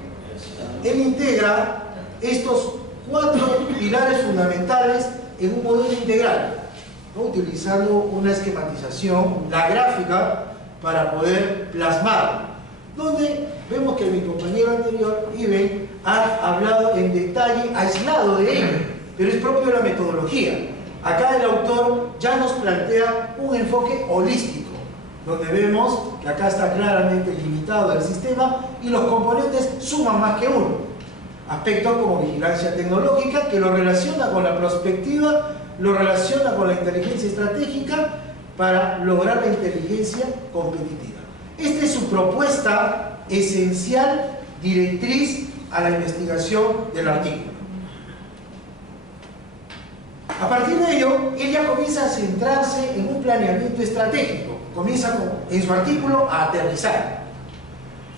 integra estos 4 pilares fundamentales en un modelo integral, ¿no? Utilizando una esquematización, la gráfica, para poder plasmar, donde vemos que mi compañero anterior, Iben, ha hablado en detalle aislado de ello, pero es propio de la metodología. Acá el autor ya nos plantea un enfoque holístico, donde vemos que acá está claramente limitado el sistema y los componentes suman más que uno. Aspectos como vigilancia tecnológica, que lo relaciona con la prospectiva, lo relaciona con la inteligencia estratégica para lograr la inteligencia competitiva. Esta es su propuesta esencial, directriz a la investigación del artículo. A partir de ello, ella comienza a centrarse en un planeamiento estratégico. Comienza en su artículo a aterrizar.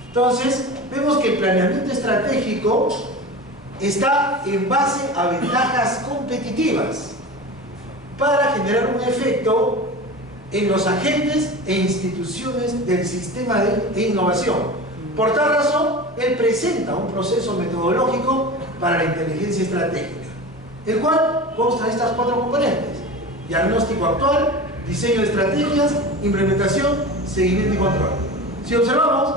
Entonces, vemos que el planeamiento estratégico está en base a ventajas competitivas para generar un efecto en los agentes e instituciones del sistema de innovación, Por tal razón, él presenta un proceso metodológico para la inteligencia estratégica, el cual consta de estas 4 componentes: diagnóstico actual, diseño de estrategias, implementación, seguimiento y control. Si observamos,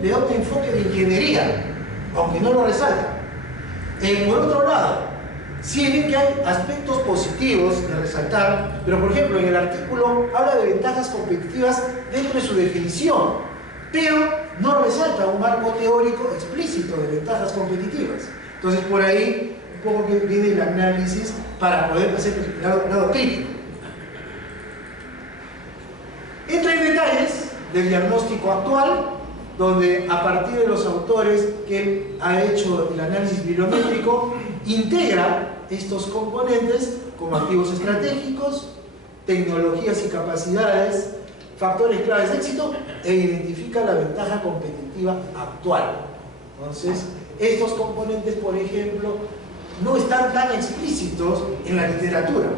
le da un enfoque de ingeniería, aunque no lo resalta. Por otro lado, sí ven que hay aspectos positivos de resaltar, pero por ejemplo en el artículo habla de ventajas competitivas dentro de su definición, pero no resalta un marco teórico explícito de ventajas competitivas. Entonces por ahí un poco que viene el análisis para poder hacer el lado crítico. Entra en detalles del diagnóstico actual, donde a partir de los autores que él ha hecho el análisis bibliométrico, integra estos componentes como activos estratégicos, tecnologías y capacidades, factores claves de éxito, e identifica la ventaja competitiva actual. Entonces, estos componentes, por ejemplo, no están tan explícitos en la literatura.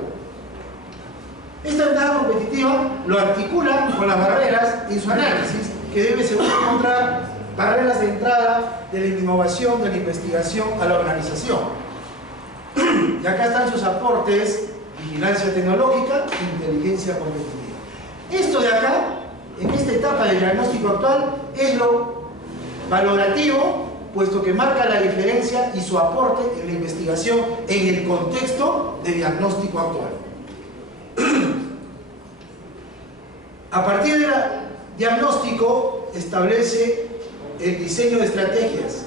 Esta ventaja competitiva lo articula con las barreras en su análisis, que debe según encontrar barreras de entrada de la innovación, de la investigación a la organización. Y acá están sus aportes: vigilancia tecnológica, inteligencia competitiva. Esto de acá, en esta etapa del diagnóstico actual, es lo valorativo, puesto que marca la diferencia y su aporte en la investigación en el contexto de diagnóstico actual. A partir del diagnóstico establece el diseño de estrategias,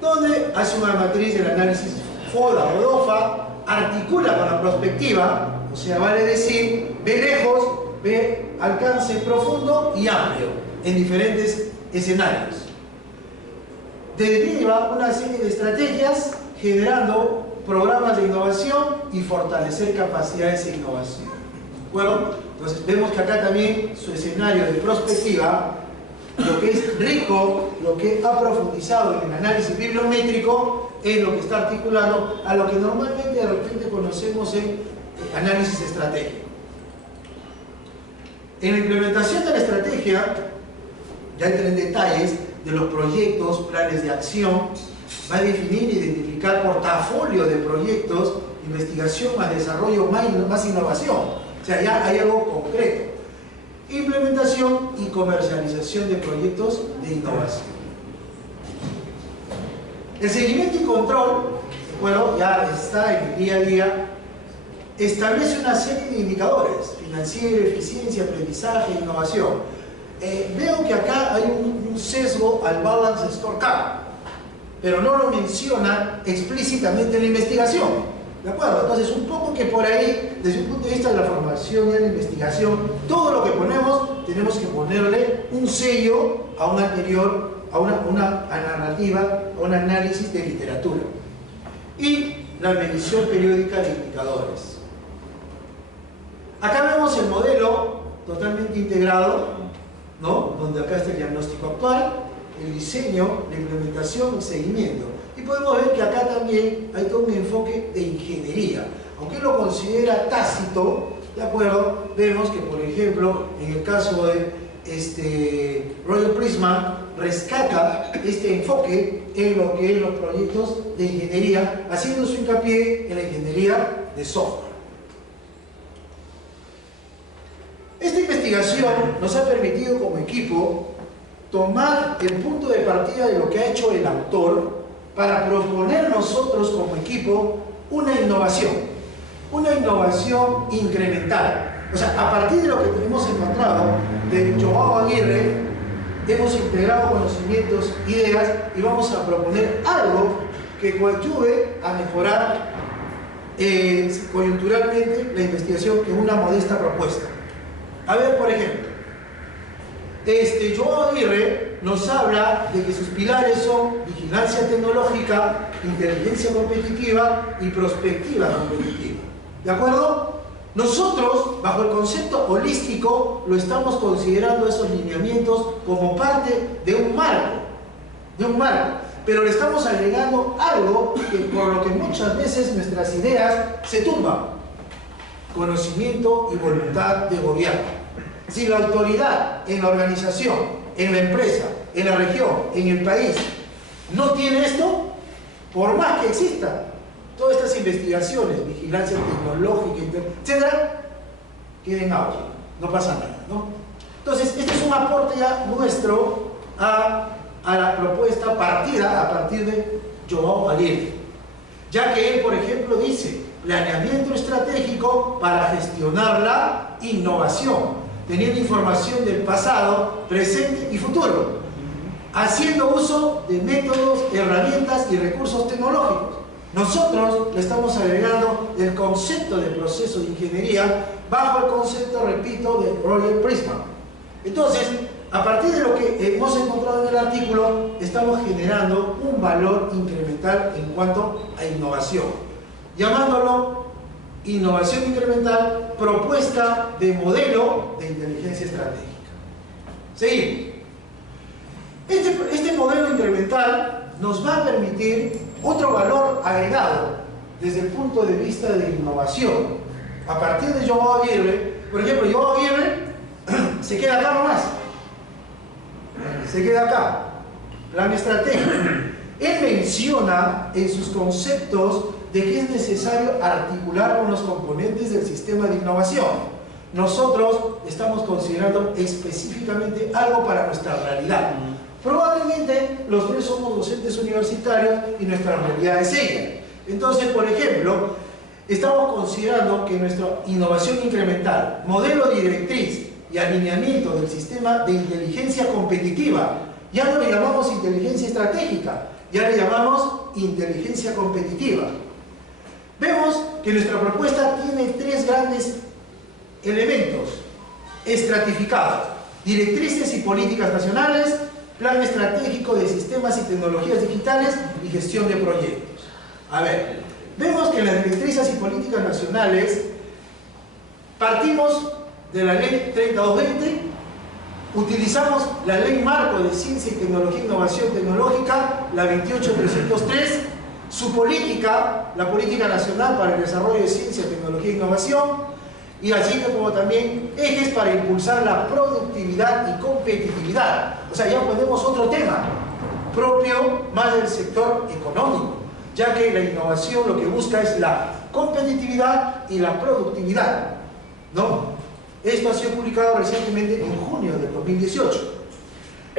donde hace una matriz del análisis FODA o DOFA, articula con la prospectiva, o sea, vale decir, ve lejos, ve alcance profundo y amplio en diferentes escenarios. Deriva una serie de estrategias generando programas de innovación y fortalecer capacidades de innovación. Bueno, entonces vemos que acá también su escenario de prospectiva, lo que es rico, lo que ha profundizado en el análisis bibliométrico, es lo que está articulando a lo que normalmente de repente conocemos en análisis estratégico. En la implementación de la estrategia, ya entra en detalles de los proyectos, planes de acción, va a definir e identificar portafolio de proyectos, investigación más desarrollo más innovación. O sea, ya hay algo concreto. Implementación y comercialización de proyectos de innovación. El seguimiento y control, bueno, ya está en el día a día, establece una serie de indicadores: financiero, eficiencia, aprendizaje, innovación. Veo que acá hay un sesgo al Balance Scorecard, pero no lo menciona explícitamente en la investigación. ¿De acuerdo? Entonces, un poco que por ahí, desde un punto de vista de la formación y de la investigación, todo lo que ponemos, tenemos que ponerle un sello a un anterior, a una narrativa, a un análisis de literatura. Y la medición periódica de indicadores. Acá vemos el modelo totalmente integrado, ¿no? Donde acá está el diagnóstico actual, el diseño, la implementación y seguimiento. Y podemos ver que acá también hay todo un enfoque de ingeniería. Aunque él lo considera tácito, ¿de acuerdo? Vemos que, por ejemplo, en el caso de Roger Prisman, rescata este enfoque en lo que es los proyectos de ingeniería, haciendo su hincapié en la ingeniería de software. Esta investigación nos ha permitido como equipo tomar el punto de partida de lo que ha hecho el autor para proponer nosotros como equipo una innovación incremental. O sea, a partir de lo que hemos encontrado de Joao Aguirre, hemos integrado conocimientos, ideas, y vamos a proponer algo que coadyuve a mejorar coyunturalmente la investigación en una modesta propuesta. A ver, por ejemplo, Joao Aguirre nos habla de que sus pilares son vigilancia tecnológica, inteligencia competitiva y prospectiva competitiva. ¿De acuerdo? Nosotros, bajo el concepto holístico, lo estamos considerando esos lineamientos como parte de un marco, pero le estamos agregando algo que, por lo que muchas veces nuestras ideas se tumban: conocimiento y voluntad de gobierno. Si la autoridad en la organización, en la empresa, en la región, en el país, no tiene esto, por más que exista todas estas investigaciones, vigilancia tecnológica, etcétera, queden en agua, no pasa nada, ¿no? Entonces, este es un aporte ya nuestro a la propuesta partida a partir de Joao Aguirre, ya que él, por ejemplo, dice planeamiento estratégico para gestionar la innovación, teniendo información del pasado, presente y futuro, haciendo uso de métodos, herramientas y recursos tecnológicos. Nosotros le estamos agregando el concepto de proceso de ingeniería bajo el concepto, repito, de Roger Prisman. Entonces, a partir de lo que hemos encontrado en el artículo, estamos generando un valor incremental en cuanto a innovación, llamándolo innovación incremental, propuesta de modelo de inteligencia estratégica. Seguimos. Este modelo incremental nos va a permitir otro valor agregado desde el punto de vista de innovación. A partir de Joao Aguirre, por ejemplo, Joao Aguirre se queda acá nomás. Se queda acá. Plan estratégico. Él menciona en sus conceptos de que es necesario articular con los componentes del sistema de innovación. Nosotros estamos considerando específicamente algo para nuestra realidad. Probablemente los tres somos docentes universitarios y nuestra realidad es ella. Entonces, por ejemplo, estamos considerando que nuestra innovación incremental, modelo directriz y alineamiento del sistema de inteligencia competitiva, ya no le llamamos inteligencia estratégica, ya le llamamos inteligencia competitiva. Vemos que nuestra propuesta tiene tres grandes elementos estratificados: directrices y políticas nacionales, plan estratégico de sistemas y tecnologías digitales y gestión de proyectos. A ver, vemos que en las directrices y políticas nacionales partimos de la ley 3220, utilizamos la ley marco de ciencia y tecnología e innovación tecnológica, la 28303, su política, la política nacional para el desarrollo de ciencia, tecnología e innovación, y así como también ejes para impulsar la productividad y competitividad. O sea, ya ponemos otro tema propio más del sector económico, ya que la innovación lo que busca es la competitividad y la productividad, ¿no? Esto ha sido publicado recientemente en junio del 2018.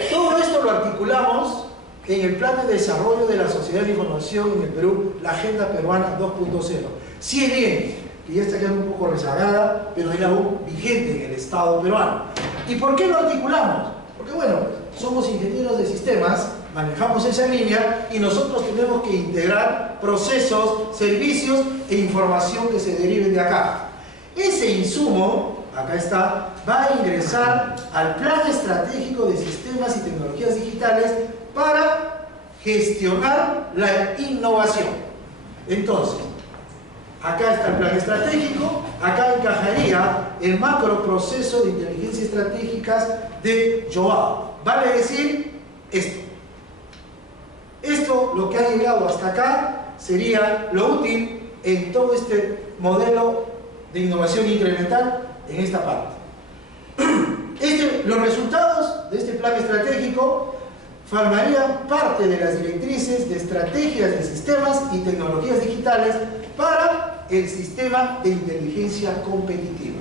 Todo esto lo articulamos en el Plan de Desarrollo de la Sociedad de Información en el Perú, la Agenda Peruana 2.0. Si es bien que ya está quedando un poco rezagada, pero es aún vigente en el Estado peruano. ¿Y por qué lo articulamos? Porque bueno, somos ingenieros de sistemas, manejamos esa línea y nosotros tenemos que integrar procesos, servicios e información que se deriven de acá. Ese insumo, acá está, va a ingresar al Plan Estratégico de Sistemas y Tecnologías Digitales para gestionar la innovación. Entonces, acá está el plan estratégico, acá encajaría el macro proceso de inteligencia estratégicas de Joao. Vale decir esto. Esto, lo que ha llegado hasta acá, sería lo útil en todo este modelo de innovación incremental en esta parte. Los resultados de este plan estratégico formarían parte de las directrices de estrategias de sistemas y tecnologías digitales para el sistema de inteligencia competitiva.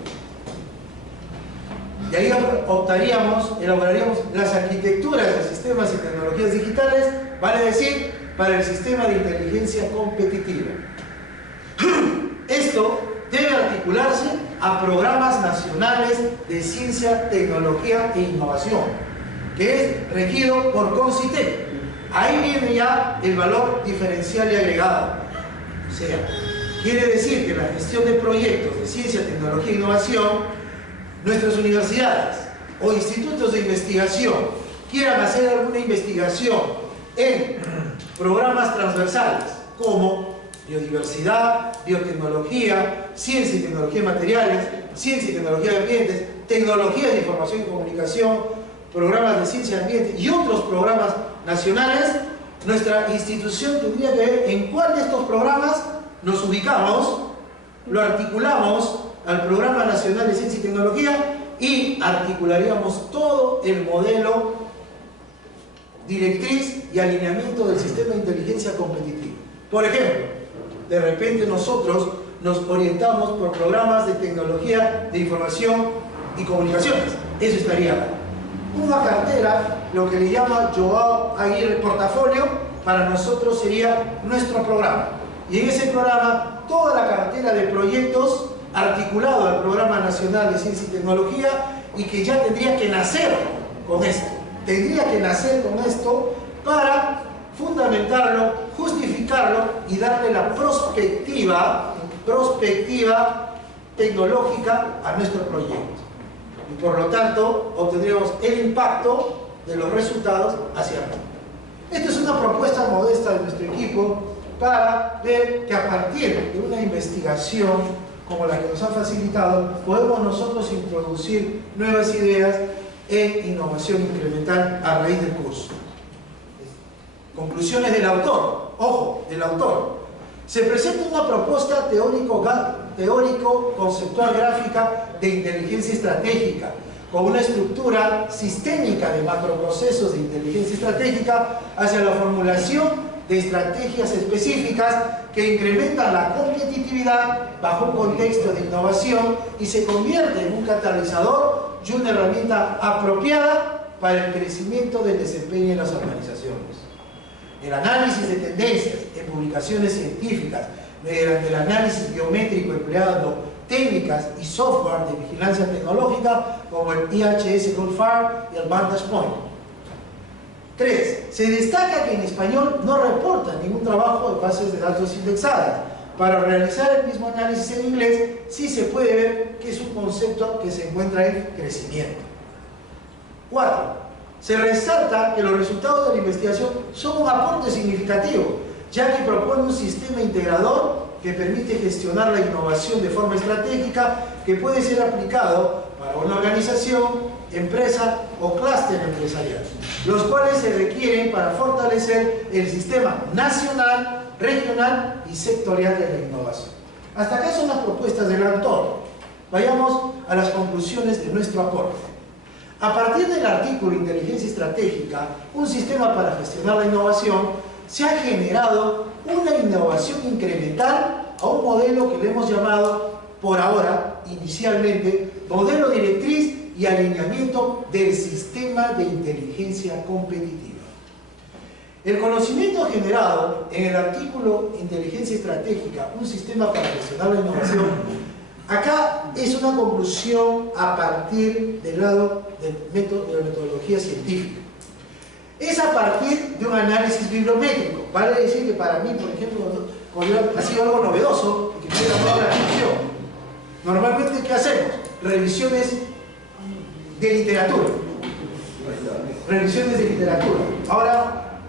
Y ahí elaboraríamos las arquitecturas de sistemas y tecnologías digitales, vale decir, para el sistema de inteligencia competitiva. Esto debe articularse a programas nacionales de ciencia, tecnología e innovación, que es regido por CONCITEC. Ahí viene ya el valor diferencial y agregado. O sea, quiere decir que la gestión de proyectos de ciencia, tecnología e innovación, nuestras universidades o institutos de investigación quieran hacer alguna investigación en programas transversales como biodiversidad, biotecnología, ciencia y tecnología de materiales, ciencia y tecnología de ambientes, tecnología de información y comunicación, programas de ciencia de ambiente y otros programas nacionales, nuestra institución tendría que ver en cuál de estos programas nos ubicamos, lo articulamos al Programa Nacional de Ciencia y Tecnología y articularíamos todo el modelo directriz y alineamiento del sistema de inteligencia competitiva. Por ejemplo, de repente nosotros nos orientamos por programas de tecnología de información y comunicaciones. Eso estaría acá. Una cartera, lo que le llama Joao Aguirre portafolio, para nosotros sería nuestro programa. Y en ese programa, toda la cartera de proyectos articulado al Programa Nacional de Ciencia y Tecnología, y que ya tendría que nacer con esto. Tendría que nacer con esto para fundamentarlo, justificarlo y darle la perspectiva tecnológica a nuestro proyecto. Y por lo tanto, obtendríamos el impacto de los resultados hacia arriba. Esta es una propuesta modesta de nuestro equipo para ver que a partir de una investigación como la que nos han facilitado, podemos nosotros introducir nuevas ideas en innovación incremental a raíz del curso. Conclusiones del autor. Ojo, del autor. Se presenta una propuesta teórico-conceptual gráfica de inteligencia estratégica, con una estructura sistémica de macroprocesos de inteligencia estratégica hacia la formulación de estrategias específicas que incrementan la competitividad bajo un contexto de innovación y se convierte en un catalizador y una herramienta apropiada para el crecimiento del desempeño en las organizaciones. El análisis de tendencias en publicaciones científicas, mediante el análisis biométrico empleando técnicas y software de vigilancia tecnológica como el IHS Goldfarb y el Vantage Point. 3. Se destaca que en español no reporta ningún trabajo de bases de datos indexadas. Para realizar el mismo análisis en inglés, sí se puede ver que es un concepto que se encuentra en crecimiento. 4. Se resalta que los resultados de la investigación son un aporte significativo, ya que propone un sistema integrador que permite gestionar la innovación de forma estratégica que puede ser aplicado para una organización, empresa o clúster empresarial, los cuales se requieren para fortalecer el sistema nacional, regional y sectorial de la innovación. Hasta acá son las propuestas del autor. Vayamos a las conclusiones de nuestro aporte. A partir del artículo Inteligencia Estratégica, un sistema para gestionar la innovación, se ha generado una innovación incremental a un modelo que le hemos llamado, por ahora, inicialmente, modelo directriz y alineamiento del sistema de inteligencia competitiva. El conocimiento generado en el artículo Inteligencia Estratégica, un sistema para gestionar la innovación, acá es una conclusión a partir del lado de la metodología científica. Es a partir de un análisis bibliométrico. Vale decir que para mí, por ejemplo, ha sido algo novedoso y que me ha llamado la atención. Normalmente, ¿qué hacemos? Revisiones de literatura. Revisiones de literatura. Ahora,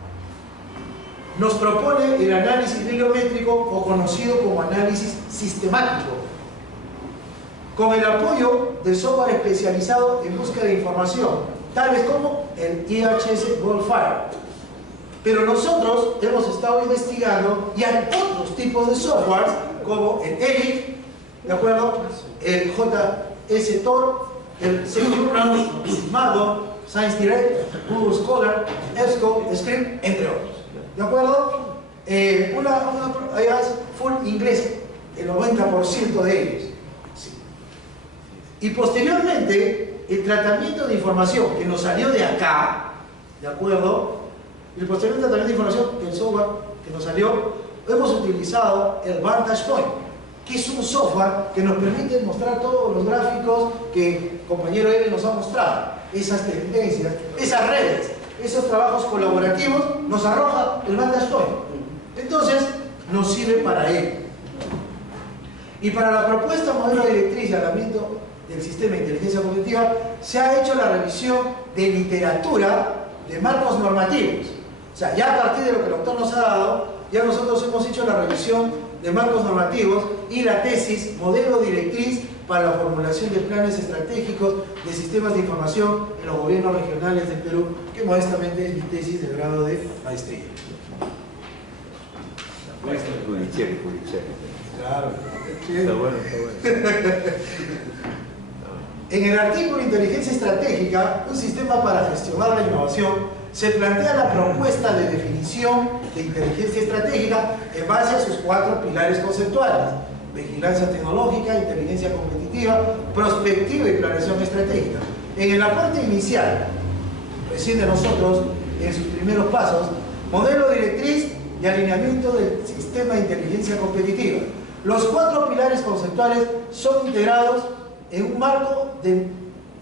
nos propone el análisis bibliométrico o conocido como análisis sistemático, con el apoyo de software especializado en búsqueda de información, tales como el IHS Goldfarb. Pero nosotros hemos estado investigando y hay otros tipos de software como el ERIC, ¿de acuerdo? El JS Tor, el Secure, Mado, ScienceDirect, Google Scholar, EBSCO, Script, entre otros. ¿De acuerdo? Allá es full inglés, el 90% de ellos. Sí. Y posteriormente, el tratamiento de información que nos salió de acá, ¿de acuerdo? El posterior tratamiento de información, el software que nos salió, hemos utilizado el Vantage Point, que es un software que nos permite mostrar todos los gráficos que el compañero Eve nos ha mostrado, esas tendencias, esas redes, esos trabajos colaborativos, nos arroja el Vantage Point. Entonces, nos sirve para ello. Y para la propuesta modelo directriz y alineamiento del sistema de inteligencia competitiva, se ha hecho la revisión de literatura de marcos normativos. O sea, ya a partir de lo que el autor nos ha dado, ya nosotros hemos hecho la revisión de marcos normativos y la tesis modelo directriz para la formulación de planes estratégicos de sistemas de información en los gobiernos regionales del Perú, que modestamente es mi tesis de grado de maestría. Claro. Está bueno, está bueno. En el artículo Inteligencia Estratégica, un sistema para gestionar la innovación, se plantea la propuesta de definición de inteligencia estratégica en base a sus 4 pilares conceptuales: vigilancia tecnológica, inteligencia competitiva, prospectiva y planeación estratégica. En el aporte inicial, recién de nosotros, en sus primeros pasos, modelo directriz y alineamiento del sistema de inteligencia competitiva. Los 4 pilares conceptuales son integrados en un marco de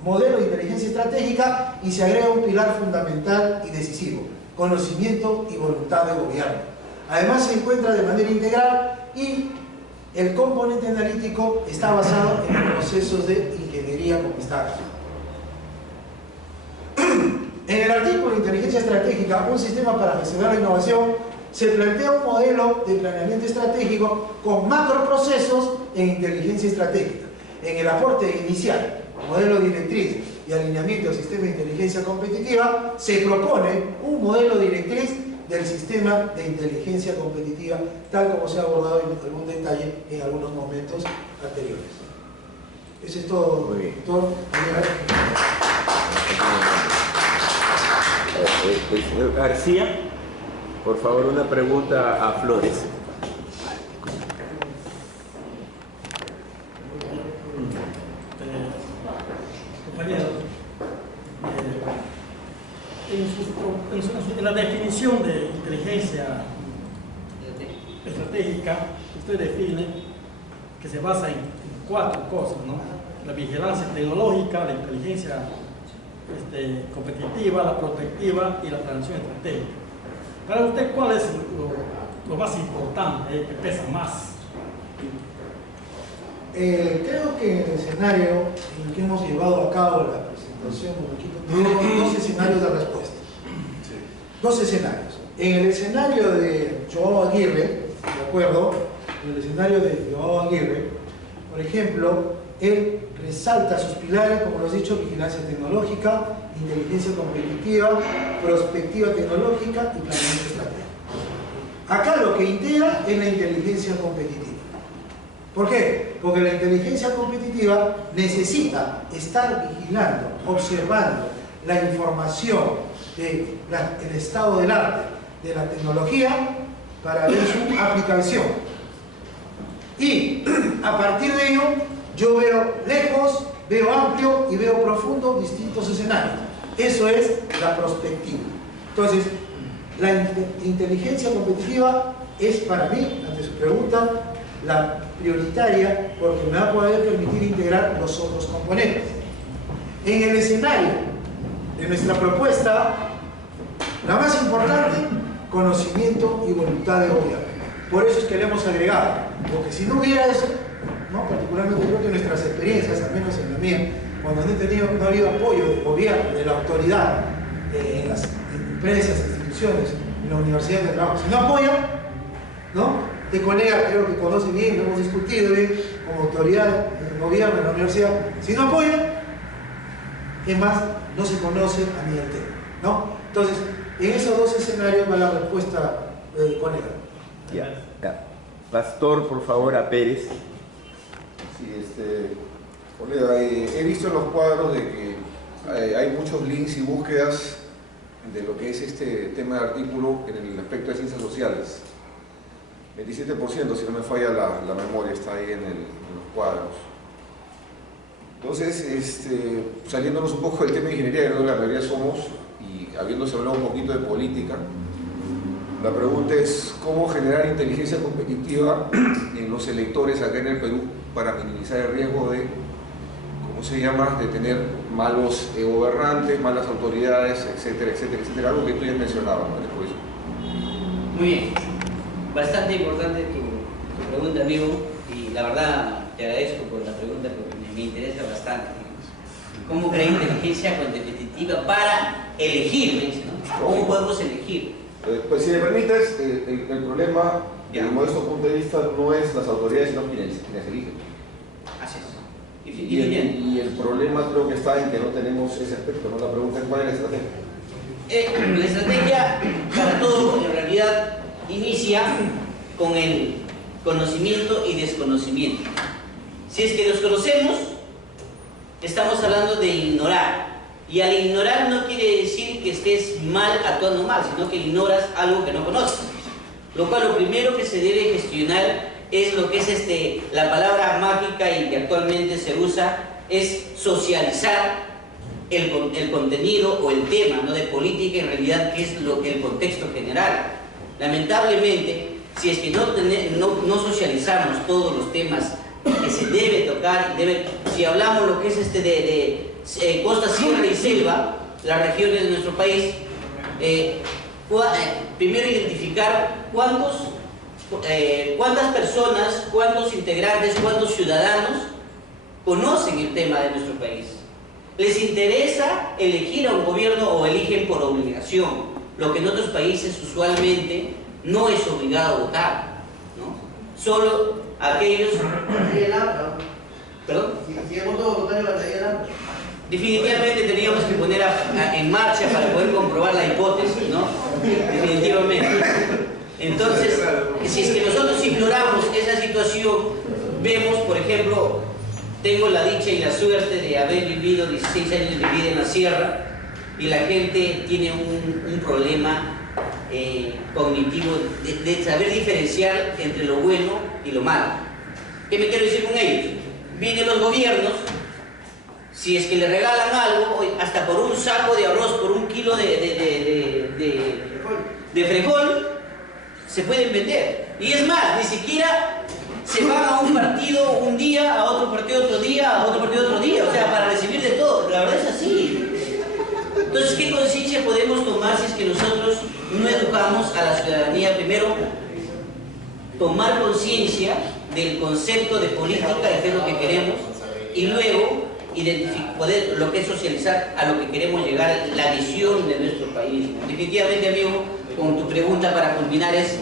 modelo de inteligencia estratégica y se agrega un pilar fundamental y decisivo: conocimiento y voluntad de gobierno. Además se encuentra de manera integral y el componente analítico está basado en los procesos de ingeniería como está aquí. En el artículo Inteligencia Estratégica, un sistema para gestionar la innovación, se plantea un modelo de planeamiento estratégico con macroprocesos en inteligencia estratégica. En el aporte inicial, modelo directriz y alineamiento del sistema de inteligencia competitiva, se propone un modelo directriz del sistema de inteligencia competitiva, tal como se ha abordado en algún detalle en algunos momentos anteriores. Eso es todo. Muy bien. Todo. Señor García, por favor, una pregunta a Flores. Compañeros, en la definición de inteligencia estratégica, usted define que se basa en 4 cosas, ¿no? La vigilancia tecnológica, la inteligencia competitiva, la prospectiva y la planeación estratégica. Para usted, ¿cuál es lo más importante, que pesa más? Creo que en el escenario en el que hemos llevado a cabo la presentación, tenemos 2 escenarios de respuesta. 2 escenarios. En el escenario de Joao Aguirre, ¿de acuerdo? En el escenario de Joao Aguirre, por ejemplo, él resalta sus pilares, como lo he dicho: vigilancia tecnológica, inteligencia competitiva, prospectiva tecnológica y planeamiento estratégico. Acá lo que integra es la inteligencia competitiva. ¿Por qué? Porque la inteligencia competitiva necesita estar vigilando, observando la información del estado del arte, de la tecnología, para ver su aplicación. Y a partir de ello, yo veo lejos, veo amplio y veo profundo distintos escenarios. Eso es la prospectiva. Entonces, la inteligencia competitiva es para mí, ante su pregunta, la prioritaria, porque me va a poder permitir integrar los otros componentes. En el escenario de nuestra propuesta, la más importante, conocimiento y voluntad de gobierno. Por eso es que le hemos agregado, porque si no hubiera eso, ¿no? Particularmente creo que nuestras experiencias, al menos en la mía, cuando no ha habido apoyo del gobierno, de la autoridad, en las empresas, instituciones, en la universidad de trabajo, si no apoya, ¿no? De colega creo que conoce bien, lo hemos discutido bien, como autoridad del gobierno, en la universidad, si no apoya, es más, no se conoce a nivel técnico, ¿no? Entonces, en esos 2 escenarios va la respuesta del colega. Ya. Pastor, por favor, a Pérez. Sí, colega, he visto en los cuadros de que hay muchos links y búsquedas de lo que es este tema de artículo en el aspecto de ciencias sociales. 27%, si no me falla la memoria, está ahí en los cuadros. Entonces, saliéndonos un poco del tema de ingeniería, que la mayoría somos, y habiéndose hablado un poquito de política, la pregunta es cómo generar inteligencia competitiva en los electores acá en el Perú para minimizar el riesgo de, ¿cómo se llama?, de tener malos gobernantes, malas autoridades, etcétera, etcétera, etcétera, algo que tú ya mencionabas, ¿no? Después. Muy bien, bastante importante tu pregunta, amigo, y la verdad te agradezco por la pregunta porque me interesa bastante. ¿Cómo crear inteligencia competitiva para elegir? ¿No? ¿Cómo podemos elegir? Pues si me permites, el problema, desde mi modesto punto de vista, no es las autoridades, sino quienes eligen. Así es. Y el problema creo que está en que no tenemos ese aspecto, ¿no? La pregunta es ¿cuál es la estrategia? La estrategia para todo en realidad inicia con el conocimiento y desconocimiento. Si es que nos conocemos, estamos hablando de ignorar. Y al ignorar no quiere decir que estés mal actuando mal, sino que ignoras algo que no conoces. Lo cual lo primero que se debe gestionar es lo que es la palabra mágica y que actualmente se usa, es socializar el contenido o el tema, ¿no?, de política, en realidad, que es el contexto general. Lamentablemente, si es que no socializamos todos los temas que se debe tocar, si hablamos lo que es de costa, sierra y selva, las regiones de nuestro país, primero identificar cuántas personas, cuántos integrantes, cuántos ciudadanos conocen el tema de nuestro país. Les interesa elegir a un gobierno o eligen por obligación, lo que en otros países usualmente no es obligado a votar, ¿no? Solo aquellos... ¿Perdón? Definitivamente teníamos que poner en marcha para poder comprobar la hipótesis, ¿no? Definitivamente. Entonces, si es que nosotros ignoramos esa situación, vemos, por ejemplo, tengo la dicha y la suerte de haber vivido 16 años de vida en la sierra, y la gente tiene un problema cognitivo de saber diferenciar entre lo bueno y lo malo. ¿Qué me quiero decir con ellos? Vienen los gobiernos, si es que le regalan algo, hasta por un saco de arroz, por un kilo de frijol, se pueden vender. Y es más, ni siquiera se van a un partido un día, a otro partido otro día, a otro partido otro día, o sea, para recibir de todo. La verdad es así. Entonces, ¿qué conciencia podemos tomar si es que nosotros no educamos a la ciudadanía? Primero, tomar conciencia del concepto de política, de qué es lo que queremos, y luego poder lo que es socializar a lo que queremos llegar, la visión de nuestro país. Definitivamente, amigo, con tu pregunta para culminar es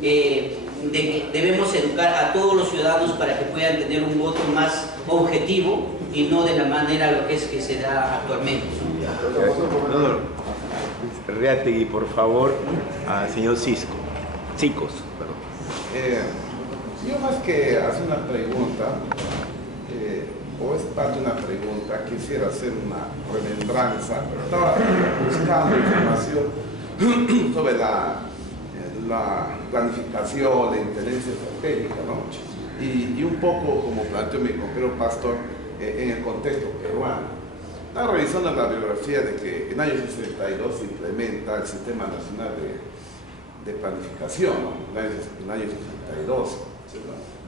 de que debemos educar a todos los ciudadanos para que puedan tener un voto más objetivo y no de la manera lo que es que se da actualmente. Reategui, por favor, señor Cicos. Yo más que hacer una pregunta, o es parte de una pregunta, quisiera hacer una remembranza. Estaba buscando información sobre la planificación, la inteligencia estratégica, ¿no? Y un poco, como planteó mi compañero Pastor, en el contexto peruano. Estaba revisando la biografía de que en el año 62 se implementa el Sistema Nacional de Planificación, ¿no? En el año 62,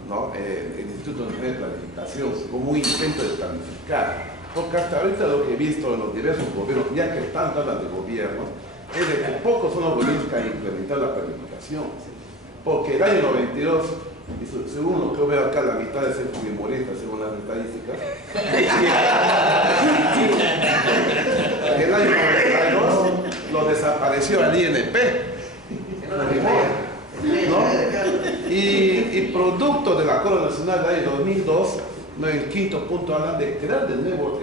¿no? El Instituto Nacional de Planificación, como un intento de planificar. Porque hasta ahorita lo que he visto en los diversos gobiernos, ya que tanto hablan de gobiernos, es de que pocos son los gobiernos que han implementado la planificación. Porque el año 92, y según lo que veo acá, la mitad de ser fujimorista, según las estadísticas. El año 92 lo desapareció el INP. ¿No? Y producto del Acuerdo Nacional del año 2002, en el quinto punto hablan de crear de nuevo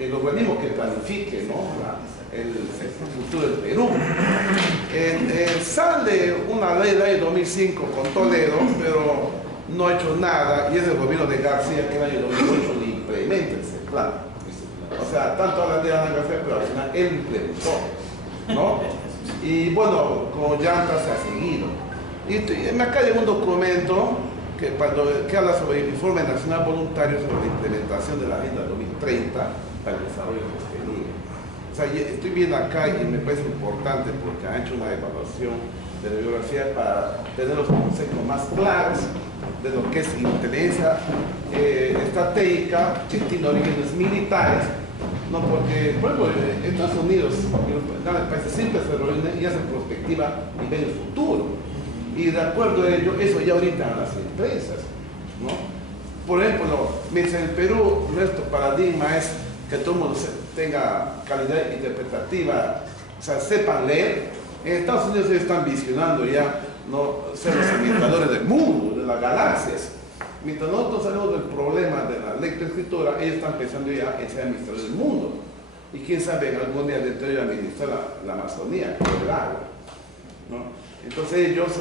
el organismo que planifique, ¿no?, el futuro del Perú. Sale una ley del año 2005 con Toledo, pero no ha hecho nada, y es el gobierno de García que en el año 2008 le implementa ese plan. O sea, tanto hablan de Ana García, pero al final él implementó, ¿no? Y bueno, con Llanta se ha seguido. Y acá hay un documento que habla sobre el Informe Nacional Voluntario sobre la implementación de la Agenda 2030 para el desarrollo sostenible. O sea, estoy viendo acá y me parece importante porque han hecho una evaluación de la bibliografía para tener los conceptos más claros de lo que es inteligencia estratégica, que tiene orígenes militares, no, porque, por ejemplo, en Estados Unidos, en cada país siempre se reúnen y hacen perspectiva y ven el futuro. Y de acuerdo a ello, eso ya orientan a las empresas, ¿no? Por ejemplo, mientras en el Perú nuestro paradigma es que todo el mundo tenga calidad interpretativa, o sea, sepan leer. En Estados Unidos ellos están visionando ya, ¿no?, ser los administradores del mundo, de las galaxias. Mientras nosotros salimos del problema de la lectoescritura, ellos están pensando ya en ser administradores del mundo. Y quién sabe, algún día dentro de administrar la Amazonía, con el agua, ¿no? Entonces ellos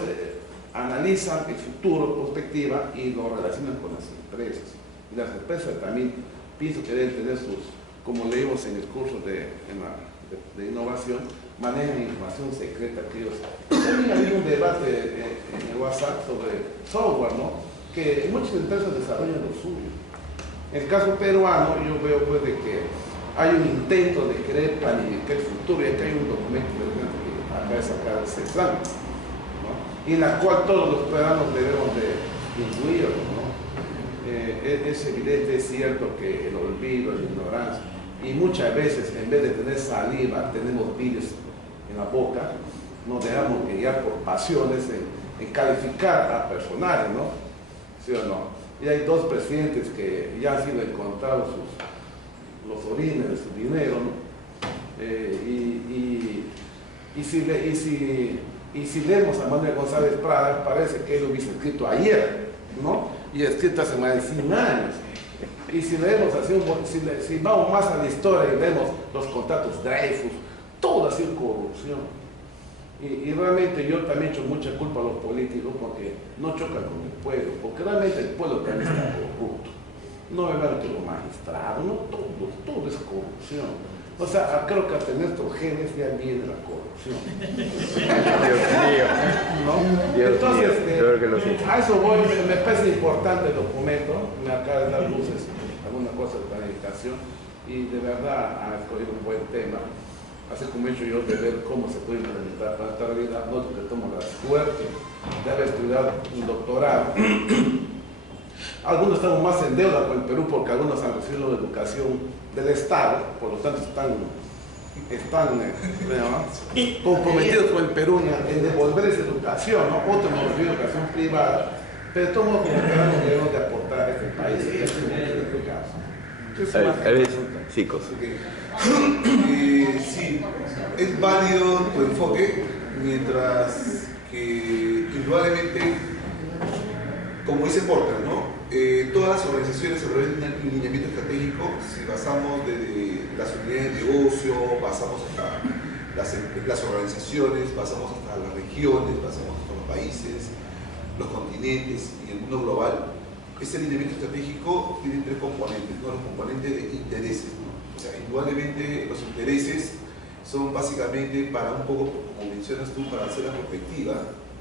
analizan el futuro, perspectiva, y lo relacionan con las empresas. Y las empresas también pienso que deben tener sus, como leímos en el curso de innovación, manejan información secreta que ellos. También había un debate en el WhatsApp sobre software, ¿no? Que muchas empresas desarrollan lo suyo. En el caso peruano, yo veo pues de que hay un intento de querer planificar el futuro, y acá hay un documento que acaba de sacar ese plan, ¿no? Y en la cual todos los peruanos debemos de incluirlo, ¿no? Es evidente, es cierto que el olvido, la ignorancia, y muchas veces en vez de tener saliva, tenemos virus en la boca, nos dejamos guiar por pasiones en calificar a personales, ¿no? ¿Sí o no? Y hay dos presidentes que ya han sido encontrados los orines de su dinero, ¿no? Y si leemos a Manuel González Prada, parece que él lo hubiese escrito ayer, ¿no? Y escrito hace más de 100 años. Y si leemos así, si vamos más a la historia y vemos los contratos Dreyfus, todo ha sido corrupción. Y realmente yo también echo mucha culpa a los políticos porque no chocan con el pueblo, porque realmente el pueblo también está corrupto. No me veo que los magistrados, no todo es corrupción. O sea, creo que hasta en nuestros genes ya viene la corrupción. Dios mío. ¿No? Dios Entonces, mío. Creo que lo siento. a eso voy, me parece importante el documento, me acaba de dar luces, alguna cosa de planificación, y de verdad ha escogido un buen tema. Así como he hecho yo de ver cómo se puede implementar para esta realidad, nosotros que tomo la suerte de haber estudiado un doctorado. Algunos estamos más en deuda con el Perú porque algunos han recibido la educación del Estado, por lo tanto están comprometidos con el Perú en devolver esa educación, ¿no? Otros hemos recibido educación privada, pero todos como peruanos debemos de aportar a este país en este caso. A ver, chicos. Sí, es válido tu enfoque, mientras que indudablemente, como dice Porter, ¿no? Todas las organizaciones a través de un lineamiento estratégico, si basamos desde las unidades de negocio, pasamos hasta las organizaciones, pasamos hasta las regiones, pasamos hasta los países, los continentes y el mundo global, este lineamiento estratégico tiene tres componentes, ¿no? Los componentes de intereses, ¿no? O sea, indudablemente los intereses son básicamente para un poco, como mencionas tú, para hacer la perspectiva,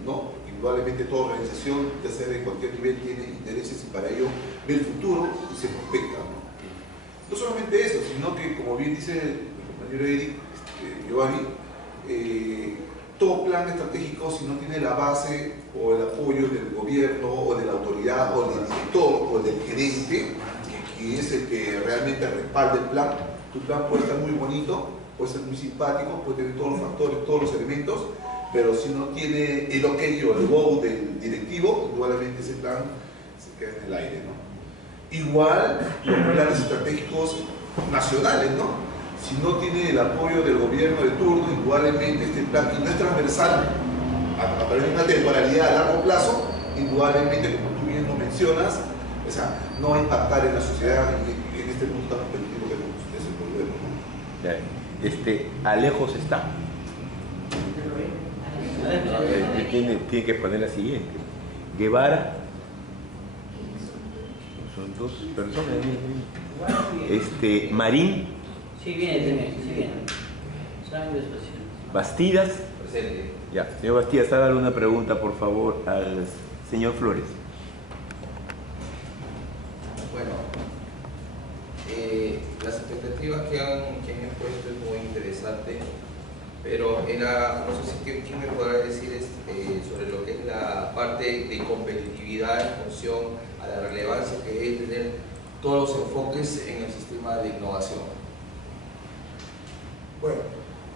¿no? Indudablemente toda organización, ya sea de cualquier nivel, tiene intereses y para ello ve el futuro y se prospecta, ¿no? No solamente eso, sino que, como bien dice el compañero Eric, Giovanni, todo plan estratégico, si no tiene la base o el apoyo del gobierno o de la autoridad o del director o del gerente, que es el que realmente respalda el plan, tu plan puede estar muy bonito, puede ser muy simpático, puede tener todos los factores, todos los elementos, pero si no tiene el ok o el go del directivo, indudablemente ese plan se queda en el aire, ¿no? Igual los planes estratégicos nacionales, ¿no? Si no tiene el apoyo del gobierno de turno, indudablemente este plan, y no es transversal, a través de una temporalidad a largo plazo, indudablemente, como tú bien lo mencionas, o sea, no va a impactar en la sociedad en este mundo tan competitivo que tenemos, ese es el problema, ¿no? Alejos está. Tiene que poner la siguiente. Guevara. Son dos personas. Marín. Sí, viene. Bastidas. Presente. Ya, señor Bastidas, hágale una pregunta, por favor, al señor Flores. Bueno, las expectativas que han expuesto es muy interesante, pero no sé si quién me podrá decir sobre lo que es la parte de competitividad en función a la relevancia que debe tener todos los enfoques en el sistema de innovación. Bueno,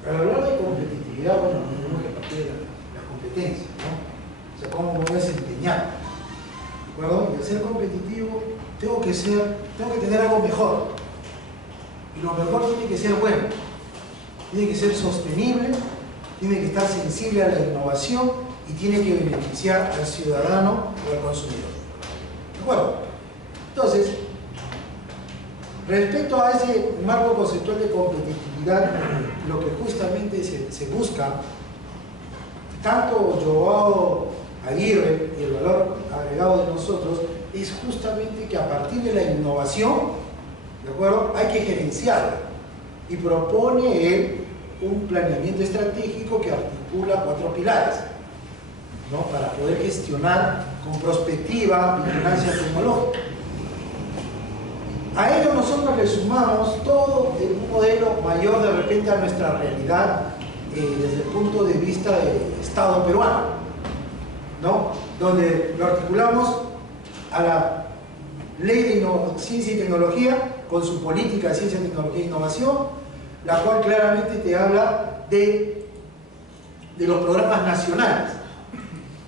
para hablar de competitividad, bueno, tenemos que partir de las competencias, ¿no? O sea, cómo me voy a desempeñar. ¿De acuerdo? Y al ser competitivo, tengo que tener algo mejor. Y lo mejor tiene que ser bueno. Tiene que ser sostenible, tiene que estar sensible a la innovación y tiene que beneficiar al ciudadano o al consumidor. ¿De acuerdo? Entonces, respecto a ese marco conceptual de competitividad, lo que justamente se busca, tanto Joao Aguirre y el valor agregado de nosotros, es justamente que a partir de la innovación, ¿de acuerdo?, hay que gerenciarla, y propone él un planeamiento estratégico que articula 4 pilares, ¿no?, para poder gestionar con prospectiva vigilancia tecnológica. A ello nosotros le sumamos todo un modelo mayor de repente a nuestra realidad desde el punto de vista del Estado peruano, ¿no?, donde lo articulamos a la Ley de Ciencia y Tecnología con su política de ciencia, tecnología e innovación, la cual claramente te habla de los programas nacionales.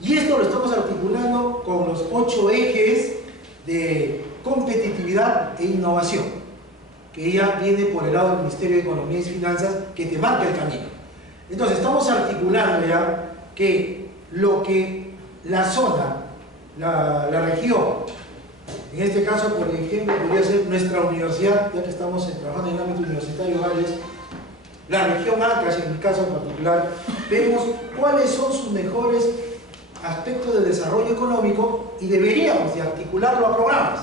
Y esto lo estamos articulando con los 8 ejes de competitividad e innovación, que ya viene por el lado del Ministerio de Economía y Finanzas, que te marca el camino. Entonces estamos articulando ya que lo que la zona, la región, en este caso por ejemplo podría ser nuestra universidad, ya que estamos trabajando en el ámbito universitario varios, la región Ancash en mi caso en particular, vemos cuáles son sus mejores aspectos de desarrollo económico y deberíamos de articularlo a programas.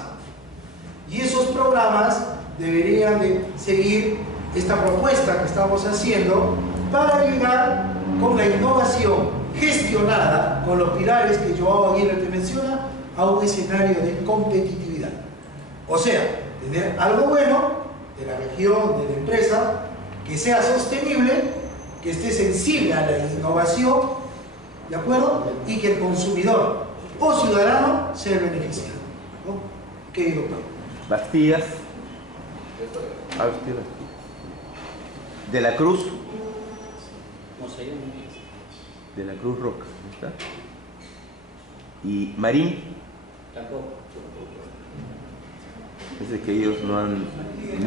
Y esos programas deberían de seguir esta propuesta que estamos haciendo para llegar con la innovación gestionada, con los pilares que Joao Aguirre te menciona, a un escenario de competitividad. O sea, tener algo bueno de la región, de la empresa, que sea sostenible, que esté sensible a la innovación, ¿de acuerdo? Y que el consumidor o ciudadano sea el beneficiario, ¿no? ¿Qué digo? Bastías. De la Cruz. De la Cruz Roca, ¿no está? Y Marín. Tampoco. Es de que ellos no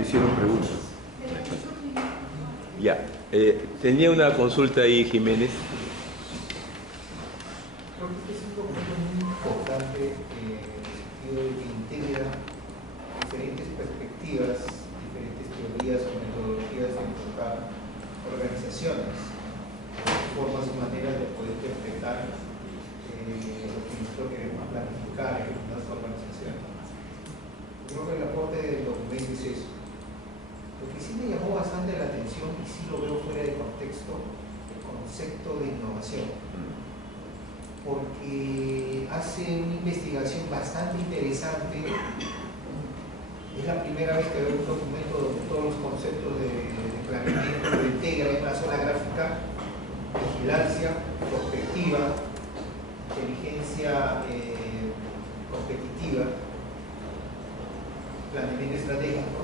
hicieron preguntas. Ya. Tenía una consulta ahí, Jiménez. Creo que este es un documento muy importante en el sentido de que integra diferentes perspectivas, diferentes teorías o metodologías de enfocar organizaciones, formas y maneras de poder interpretar lo que nosotros queremos planificar en nuestra organización. Creo que el aporte del documento es eso. Lo que sí me llamó bastante la atención, y sí lo veo fuera de contexto, el concepto de innovación, porque hace una investigación bastante interesante. Es la primera vez que veo un documento donde todos los conceptos de planeamiento lo integra en una sola gráfica: vigilancia, prospectiva, inteligencia competitiva, planeamiento estratégico.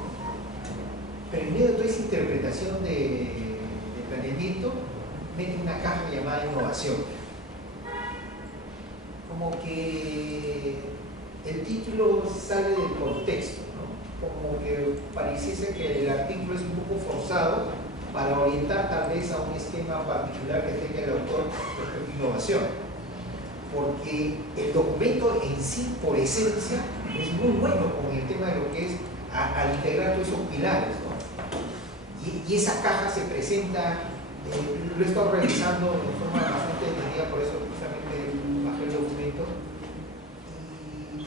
Pero en medio de toda esa interpretación de planeamiento, mete una caja llamada innovación. Como que el título sale del contexto, ¿no? Como que pareciese que el artículo es un poco forzado para orientar tal vez a un esquema particular que tenga el autor respecto a innovación. Porque el documento en sí, por esencia, es muy bueno con el tema de lo que es al integrar todos esos pilares, ¿no? Y esa caja se presenta, lo he estado revisando de forma bastante detallada, por eso justamente bajé el documento,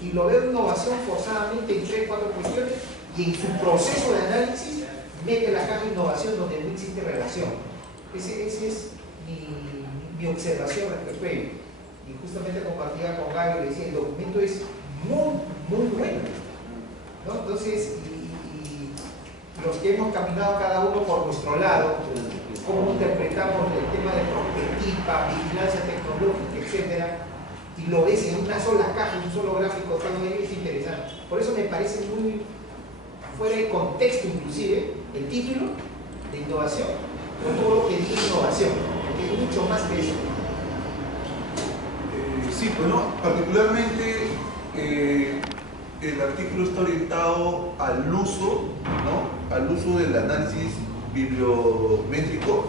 y lo veo innovación forzadamente en 3 o 4 cuestiones, y en su proceso de análisis mete la caja de innovación donde no existe relación. Esa es mi observación respecto a ello. Y justamente compartía con Gaby, le decía, el documento es muy bueno, ¿no? Entonces, los que hemos caminado cada uno por nuestro lado, cómo interpretamos el tema de prospectiva, vigilancia tecnológica, etcétera, y lo ves en una sola caja, en un solo gráfico, todo ello es interesante. Por eso me parece muy fuera de contexto, inclusive, el título de innovación, con todo lo que dice innovación, porque es mucho más que eso. Sí, bueno, particularmente el artículo está orientado al uso, ¿no?, al uso del análisis bibliométrico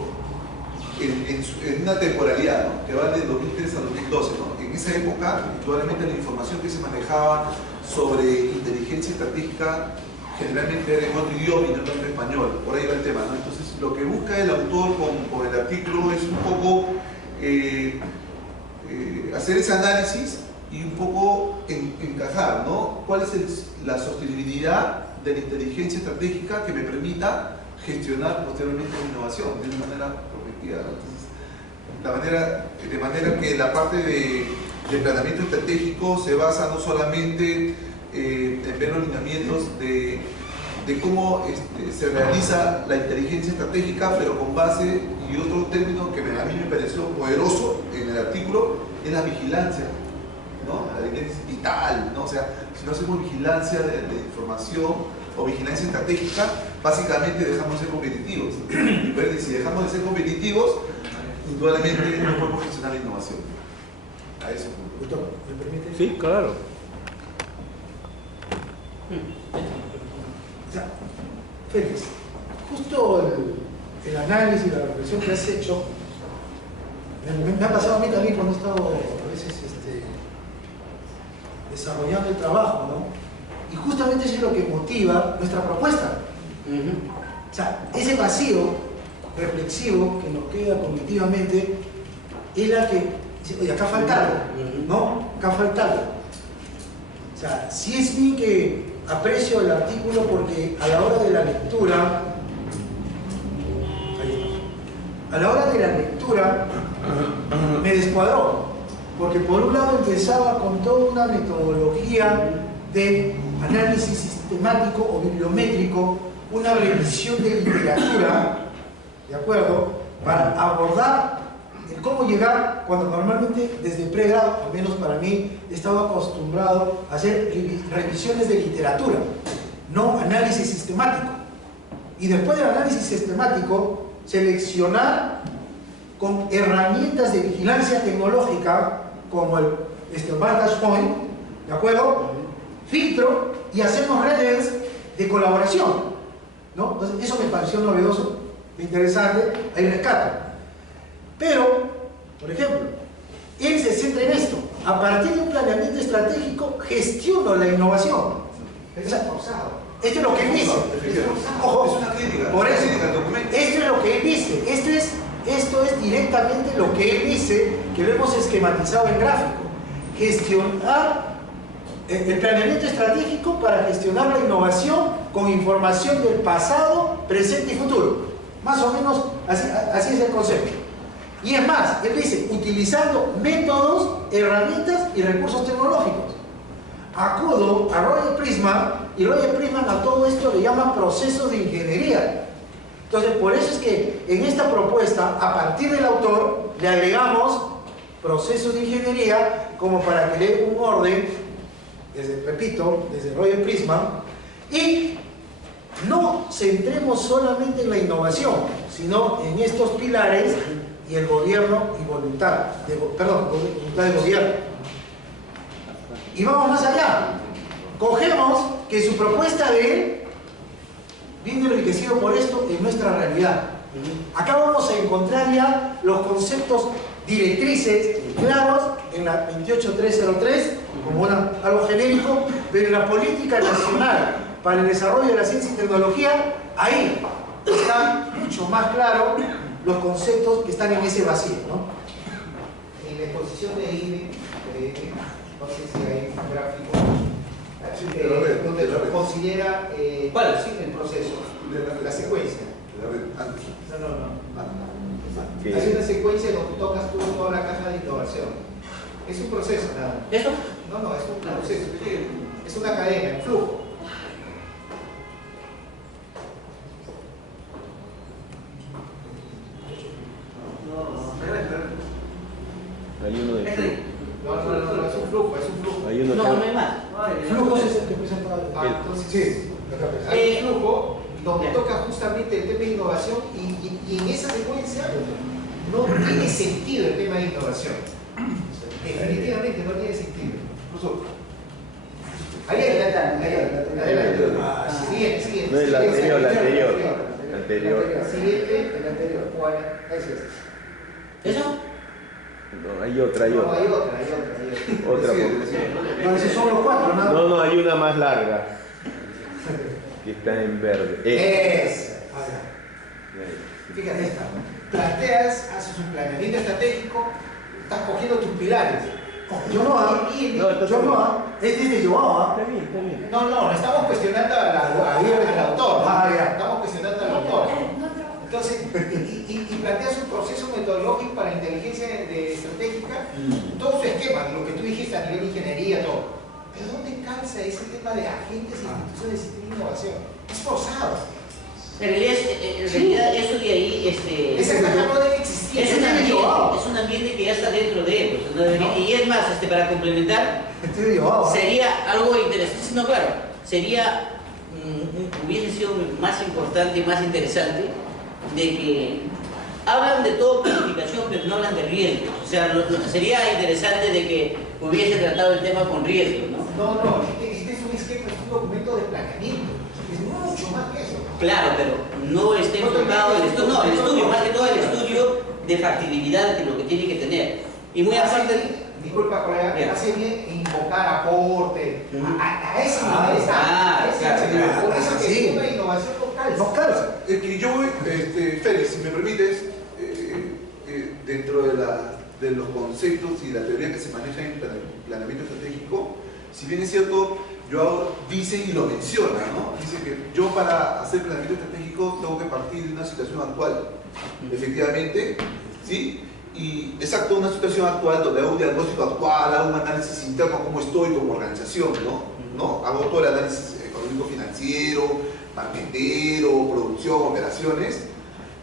en una temporalidad, ¿no?, que va de 2003 a 2012, ¿no? En esa época, actualmente la información que se manejaba sobre inteligencia estratégica generalmente era en otro idioma y no en español, por ahí va el tema, ¿no? Entonces, lo que busca el autor con el artículo es un poco hacer ese análisis y un poco encajar, ¿no? ¿Cuál es la sostenibilidad de la inteligencia estratégica que me permita gestionar posteriormente la innovación de una manera prospectiva, ¿no? Entonces, de manera que la parte de planeamiento estratégico se basa no solamente en ver los lineamientos de cómo se realiza la inteligencia estratégica, pero con base, y otro término que a mí me pareció poderoso en el artículo, es la vigilancia, ¿no? La vigilancia es vital, ¿no? O sea, si no hacemos vigilancia de información o vigilancia estratégica, básicamente dejamos de ser competitivos. Y si dejamos de ser competitivos, indudablemente no podemos gestionar la innovación. A eso. Doctor, ¿me permite? Sí, claro. O sea, Félix, justo el análisis y la reflexión que has hecho me ha pasado a mí también cuando he estado a veces desarrollando el trabajo, ¿no? Y justamente eso es lo que motiva nuestra propuesta. O sea, ese vacío reflexivo que nos queda cognitivamente es la que dice, oye, acá falta algo, ¿no? Acá falta algo. O sea, sí es bien que aprecio el artículo porque a la hora de la lectura, me descuadró, porque por un lado empezaba con toda una metodología de análisis sistemático o bibliométrico, una revisión de literatura, ¿de acuerdo?, para abordar el cómo llegar, cuando normalmente desde pregrado, al menos para mí, he estado acostumbrado a hacer revisiones de literatura, no análisis sistemático. Y después del análisis sistemático, seleccionar con herramientas de vigilancia tecnológica, como el Vantage Point, ¿de acuerdo?, filtro y hacemos redes de colaboración, ¿no? Entonces, eso me pareció novedoso, interesante, ahí rescato. Pero, por ejemplo, él se centra en esto. A partir de un planeamiento estratégico, gestiono la innovación. Es forzado. Esto es lo que él dice. Ojo, es una crítica. por eso, Crítica al documento. esto es lo que él dice. Esto es directamente lo que él dice, que lo hemos esquematizado en gráfico. Gestionar el planeamiento estratégico para gestionar la innovación con información del pasado, presente y futuro. Más o menos así es el concepto. Y es más, él dice, utilizando métodos, herramientas y recursos tecnológicos. Acudo a Roger Prisman, y Roger Prisman a todo esto le llama procesos de ingeniería. Entonces, por eso es que en esta propuesta, a partir del autor, le agregamos procesos de ingeniería como para que le dé un orden, desde Roger Prisman, y no centremos solamente en la innovación, sino en estos pilares y el gobierno y voluntad de gobierno. Y vamos más allá. Cogemos que su propuesta de él viene enriquecido por esto en nuestra realidad. Acá vamos a encontrar ya los conceptos directrices claros en la 28303 como algo genérico, pero en la política nacional para el desarrollo de la ciencia y tecnología, ahí está mucho más claro los conceptos que están en ese vacío, ¿no? En la exposición de IBE, no sé si hay un gráfico, donde considera ¿cuál? Sí, el proceso, la secuencia. ¿Qué? Hay una secuencia donde tocas tú toda la caja de innovación. Es un proceso, nada. ¿Eso? No, es un proceso. Es una cadena, un flujo. Hay uno de flujo. No, es un flujo, es un flujo. Hay uno No, no hay más. Flujos es el que presenta Entonces, sí. hay un flujo donde toca justamente el tema de innovación y en esa secuencia no tiene sentido el tema de innovación. Definitivamente no tiene sentido. Incluso, ahí, siguiente. No, el anterior. Siguiente, el anterior. ¿Cuál? ¿Eso? No, hay otra. No, hay otra. Otra. No, esos son los cuatro, ¿no? No, hay una más larga. Que está en verde. Fíjate esta. Planteas, haces un planeamiento estratégico, estás cogiendo tus pilares. Yonoa, es desde Yonoa. No, estamos cuestionando al autor. Estamos cuestionando al autor. Entonces, y plantea su proceso metodológico para inteligencia estratégica, todo su esquema, lo que tú dijiste a nivel de ingeniería, todo. ¿De dónde calza ese tema de agentes e instituciones de sistema de innovación? Es forzado. En realidad eso de ahí esa caja no debe existir. Es un ambiente que ya está dentro de él. Pues, no debería, y es más, para complementar, sería algo interesante. No, claro, sería hubiese sido más importante, más interesante de que hablan de todo planificación, pero no hablan de riesgos. O sea, sería interesante de que hubiese tratado el tema con riesgos, ¿no? No, este es un esquema, es un documento de planeamiento. Es mucho más que eso. Claro, pero no está enfocado el estudio, más que todo el estudio de factibilidad de lo que tiene que tener. Y muy aparte... Disculpa, colega, hace bien invocar aporte. A ese nivel está. Por eso que es una innovación no calza. Es que yo, Félix, si me permites, dentro de los conceptos y la teoría que se maneja en planeamiento estratégico, si bien es cierto, yo dice y lo menciona, ¿no? Dice que yo para hacer planeamiento estratégico tengo que partir de una situación actual, efectivamente, ¿sí? Y exacto, una situación actual donde hago un diagnóstico actual, hago un análisis interno, cómo estoy como organización, ¿no? Hago todo el análisis económico-financiero, marketero, producción, operaciones,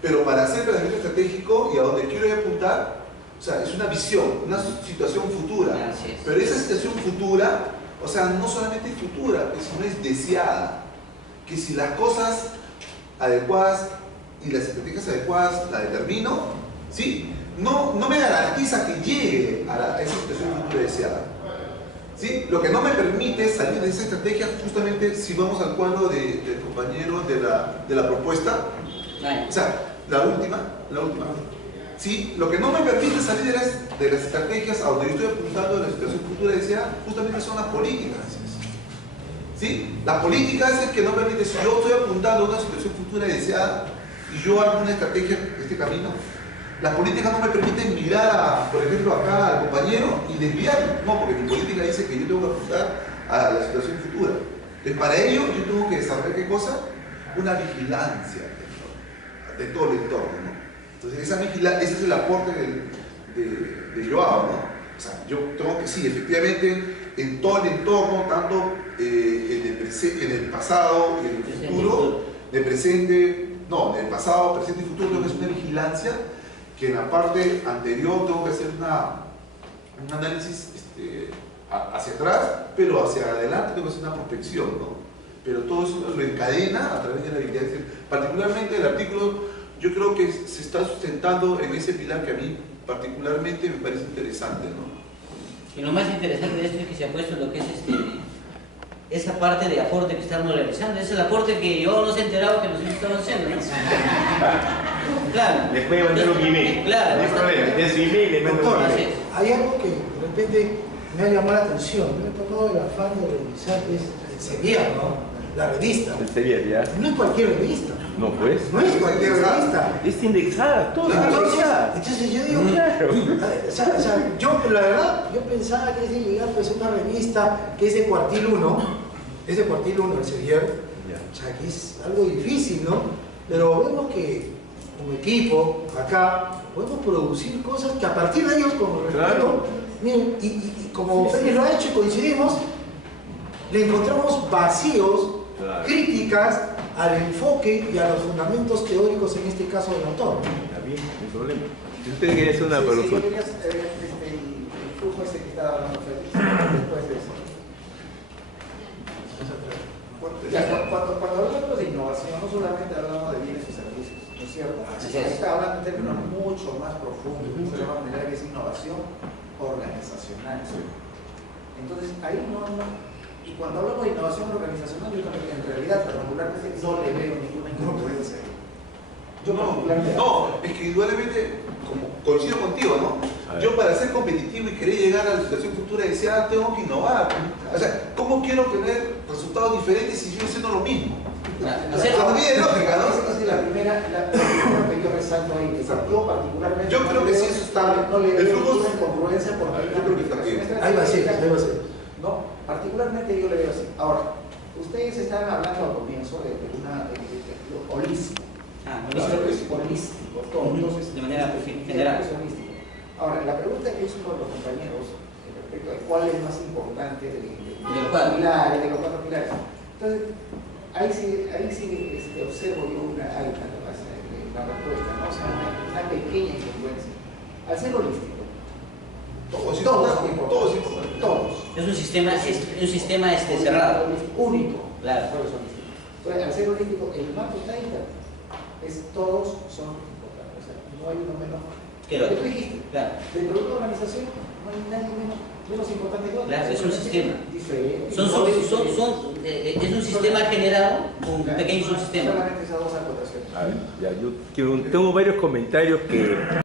pero para hacer planeamiento estratégico y a donde quiero apuntar, o sea, es una visión, una situación futura, pero esa situación futura, o sea, no solamente es futura, sino es deseada, que si las cosas adecuadas y las estrategias adecuadas las determino, ¿sí? No me garantiza que llegue a esa situación futura deseada. ¿Sí? Lo que no me permite salir de esa estrategia, justamente si vamos al cuadro del compañero de la propuesta, o sea, la última, ¿sí? Lo que no me permite salir de las estrategias a donde yo estoy apuntando de la situación futura deseada, justamente son las políticas. ¿Sí? La política es el que no permite, si yo estoy apuntando a una situación futura deseada y yo hago una estrategia de este camino, las políticas no me permiten mirar, por ejemplo, acá al compañero y desviarlo. No, porque mi política dice que yo tengo que apuntar a la situación futura. Entonces, para ello, yo tengo que desarrollar, ¿qué cosa? Una vigilancia de todo el entorno, ¿no? Entonces, ese es el aporte de Joao, ¿no? O sea, yo tengo que, sí, efectivamente, en todo el entorno, tanto en el pasado y en el futuro, en el pasado, presente y futuro, tengo que hacer una vigilancia, que en la parte anterior tengo que hacer un análisis hacia atrás, pero hacia adelante tengo que hacer una prospección, ¿no? Pero todo eso lo encadena a través de la vigilancia. Particularmente el artículo, yo creo que se está sustentando en ese pilar que a mí particularmente me parece interesante, ¿no? Y lo más interesante de esto es que se ha puesto lo que es esa parte de aporte que estamos realizando. Es el aporte que yo no se he enterado que nosotros estamos haciendo, ¿no? Claro. Les puede mandar un email. Claro. No hay problema. En su email les mando un email. Hay algo que de repente me ha llamado la atención. Me ha tocado el afán de revisar el Sevier, ¿no? La revista. El Sevier, ya. No es cualquier revista. No, pues. No es cualquier revista. Es indexada, todo indexada. Entonces yo digo, claro. O sea, yo, la verdad, yo pensaba que es de llegar pues, a una revista que es de cuartil 1. Es de cuartil 1 el Sevier. O sea, que es algo difícil, ¿no? Pero vemos que como equipo, acá, podemos producir cosas que a partir de ellos, como respeto, miren, y como Félix lo ha hecho y coincidimos, le encontramos vacíos, críticas al enfoque y a los fundamentos teóricos, en este caso del autor. Está bien, no hay problema. Si usted quería hacer una pregunta. Sí, yo quería el flujo que estaba hablando Félix, después de eso. Cuando hablamos de innovación, no solamente hablamos de bienes y servicios, ¿no es cierto? Está hablando de términos mucho más profundos, mucho más general, que es innovación organizacional. Entonces, ahí y cuando hablamos de innovación organizacional, yo también en realidad particularmente no le veo ninguna incongruencia. No, es que indudablemente, como coincido contigo, ¿no? Yo para ser competitivo y querer llegar a la situación futura deseada tengo que innovar. O sea, ¿cómo quiero tener resultados diferentes si yo haciendo lo mismo? También es lógica, ¿no? Esa es la primera que yo resalto ahí. Yo particularmente Yo creo que sí, eso está. no le El veo flujo. ninguna incongruencia porque Yo creo que está bien. Ahí va a ser, ahí va a ser. No, particularmente yo le veo así. Ahora, ustedes están hablando al comienzo de lo holístico. Holístico, todo. Entonces, de manera general. es holístico. Ahora, la pregunta que hizo uno de los compañeros respecto a cuál es más importante de los cuatro pilares. Entonces, ahí sí observo yo una alta la respuesta, ¿no? O sea, una pequeña incongruencia. Al ser holístico, Todos todos importantes. todos. Es un sistema cerrado. Único. Claro. Por eso holístico. Entonces, al ser holístico, el marco está ahí. Todos son importantes. O sea, no hay uno menos. Que lo Tú dijiste, claro. dentro de una organización no hay nadie menos importante que otro. Claro, es un sistema. Diferente. Es un sistema generado con pequeños subsistemas. Solamente esas dos acotaciones. A ver, ya, yo tengo varios comentarios que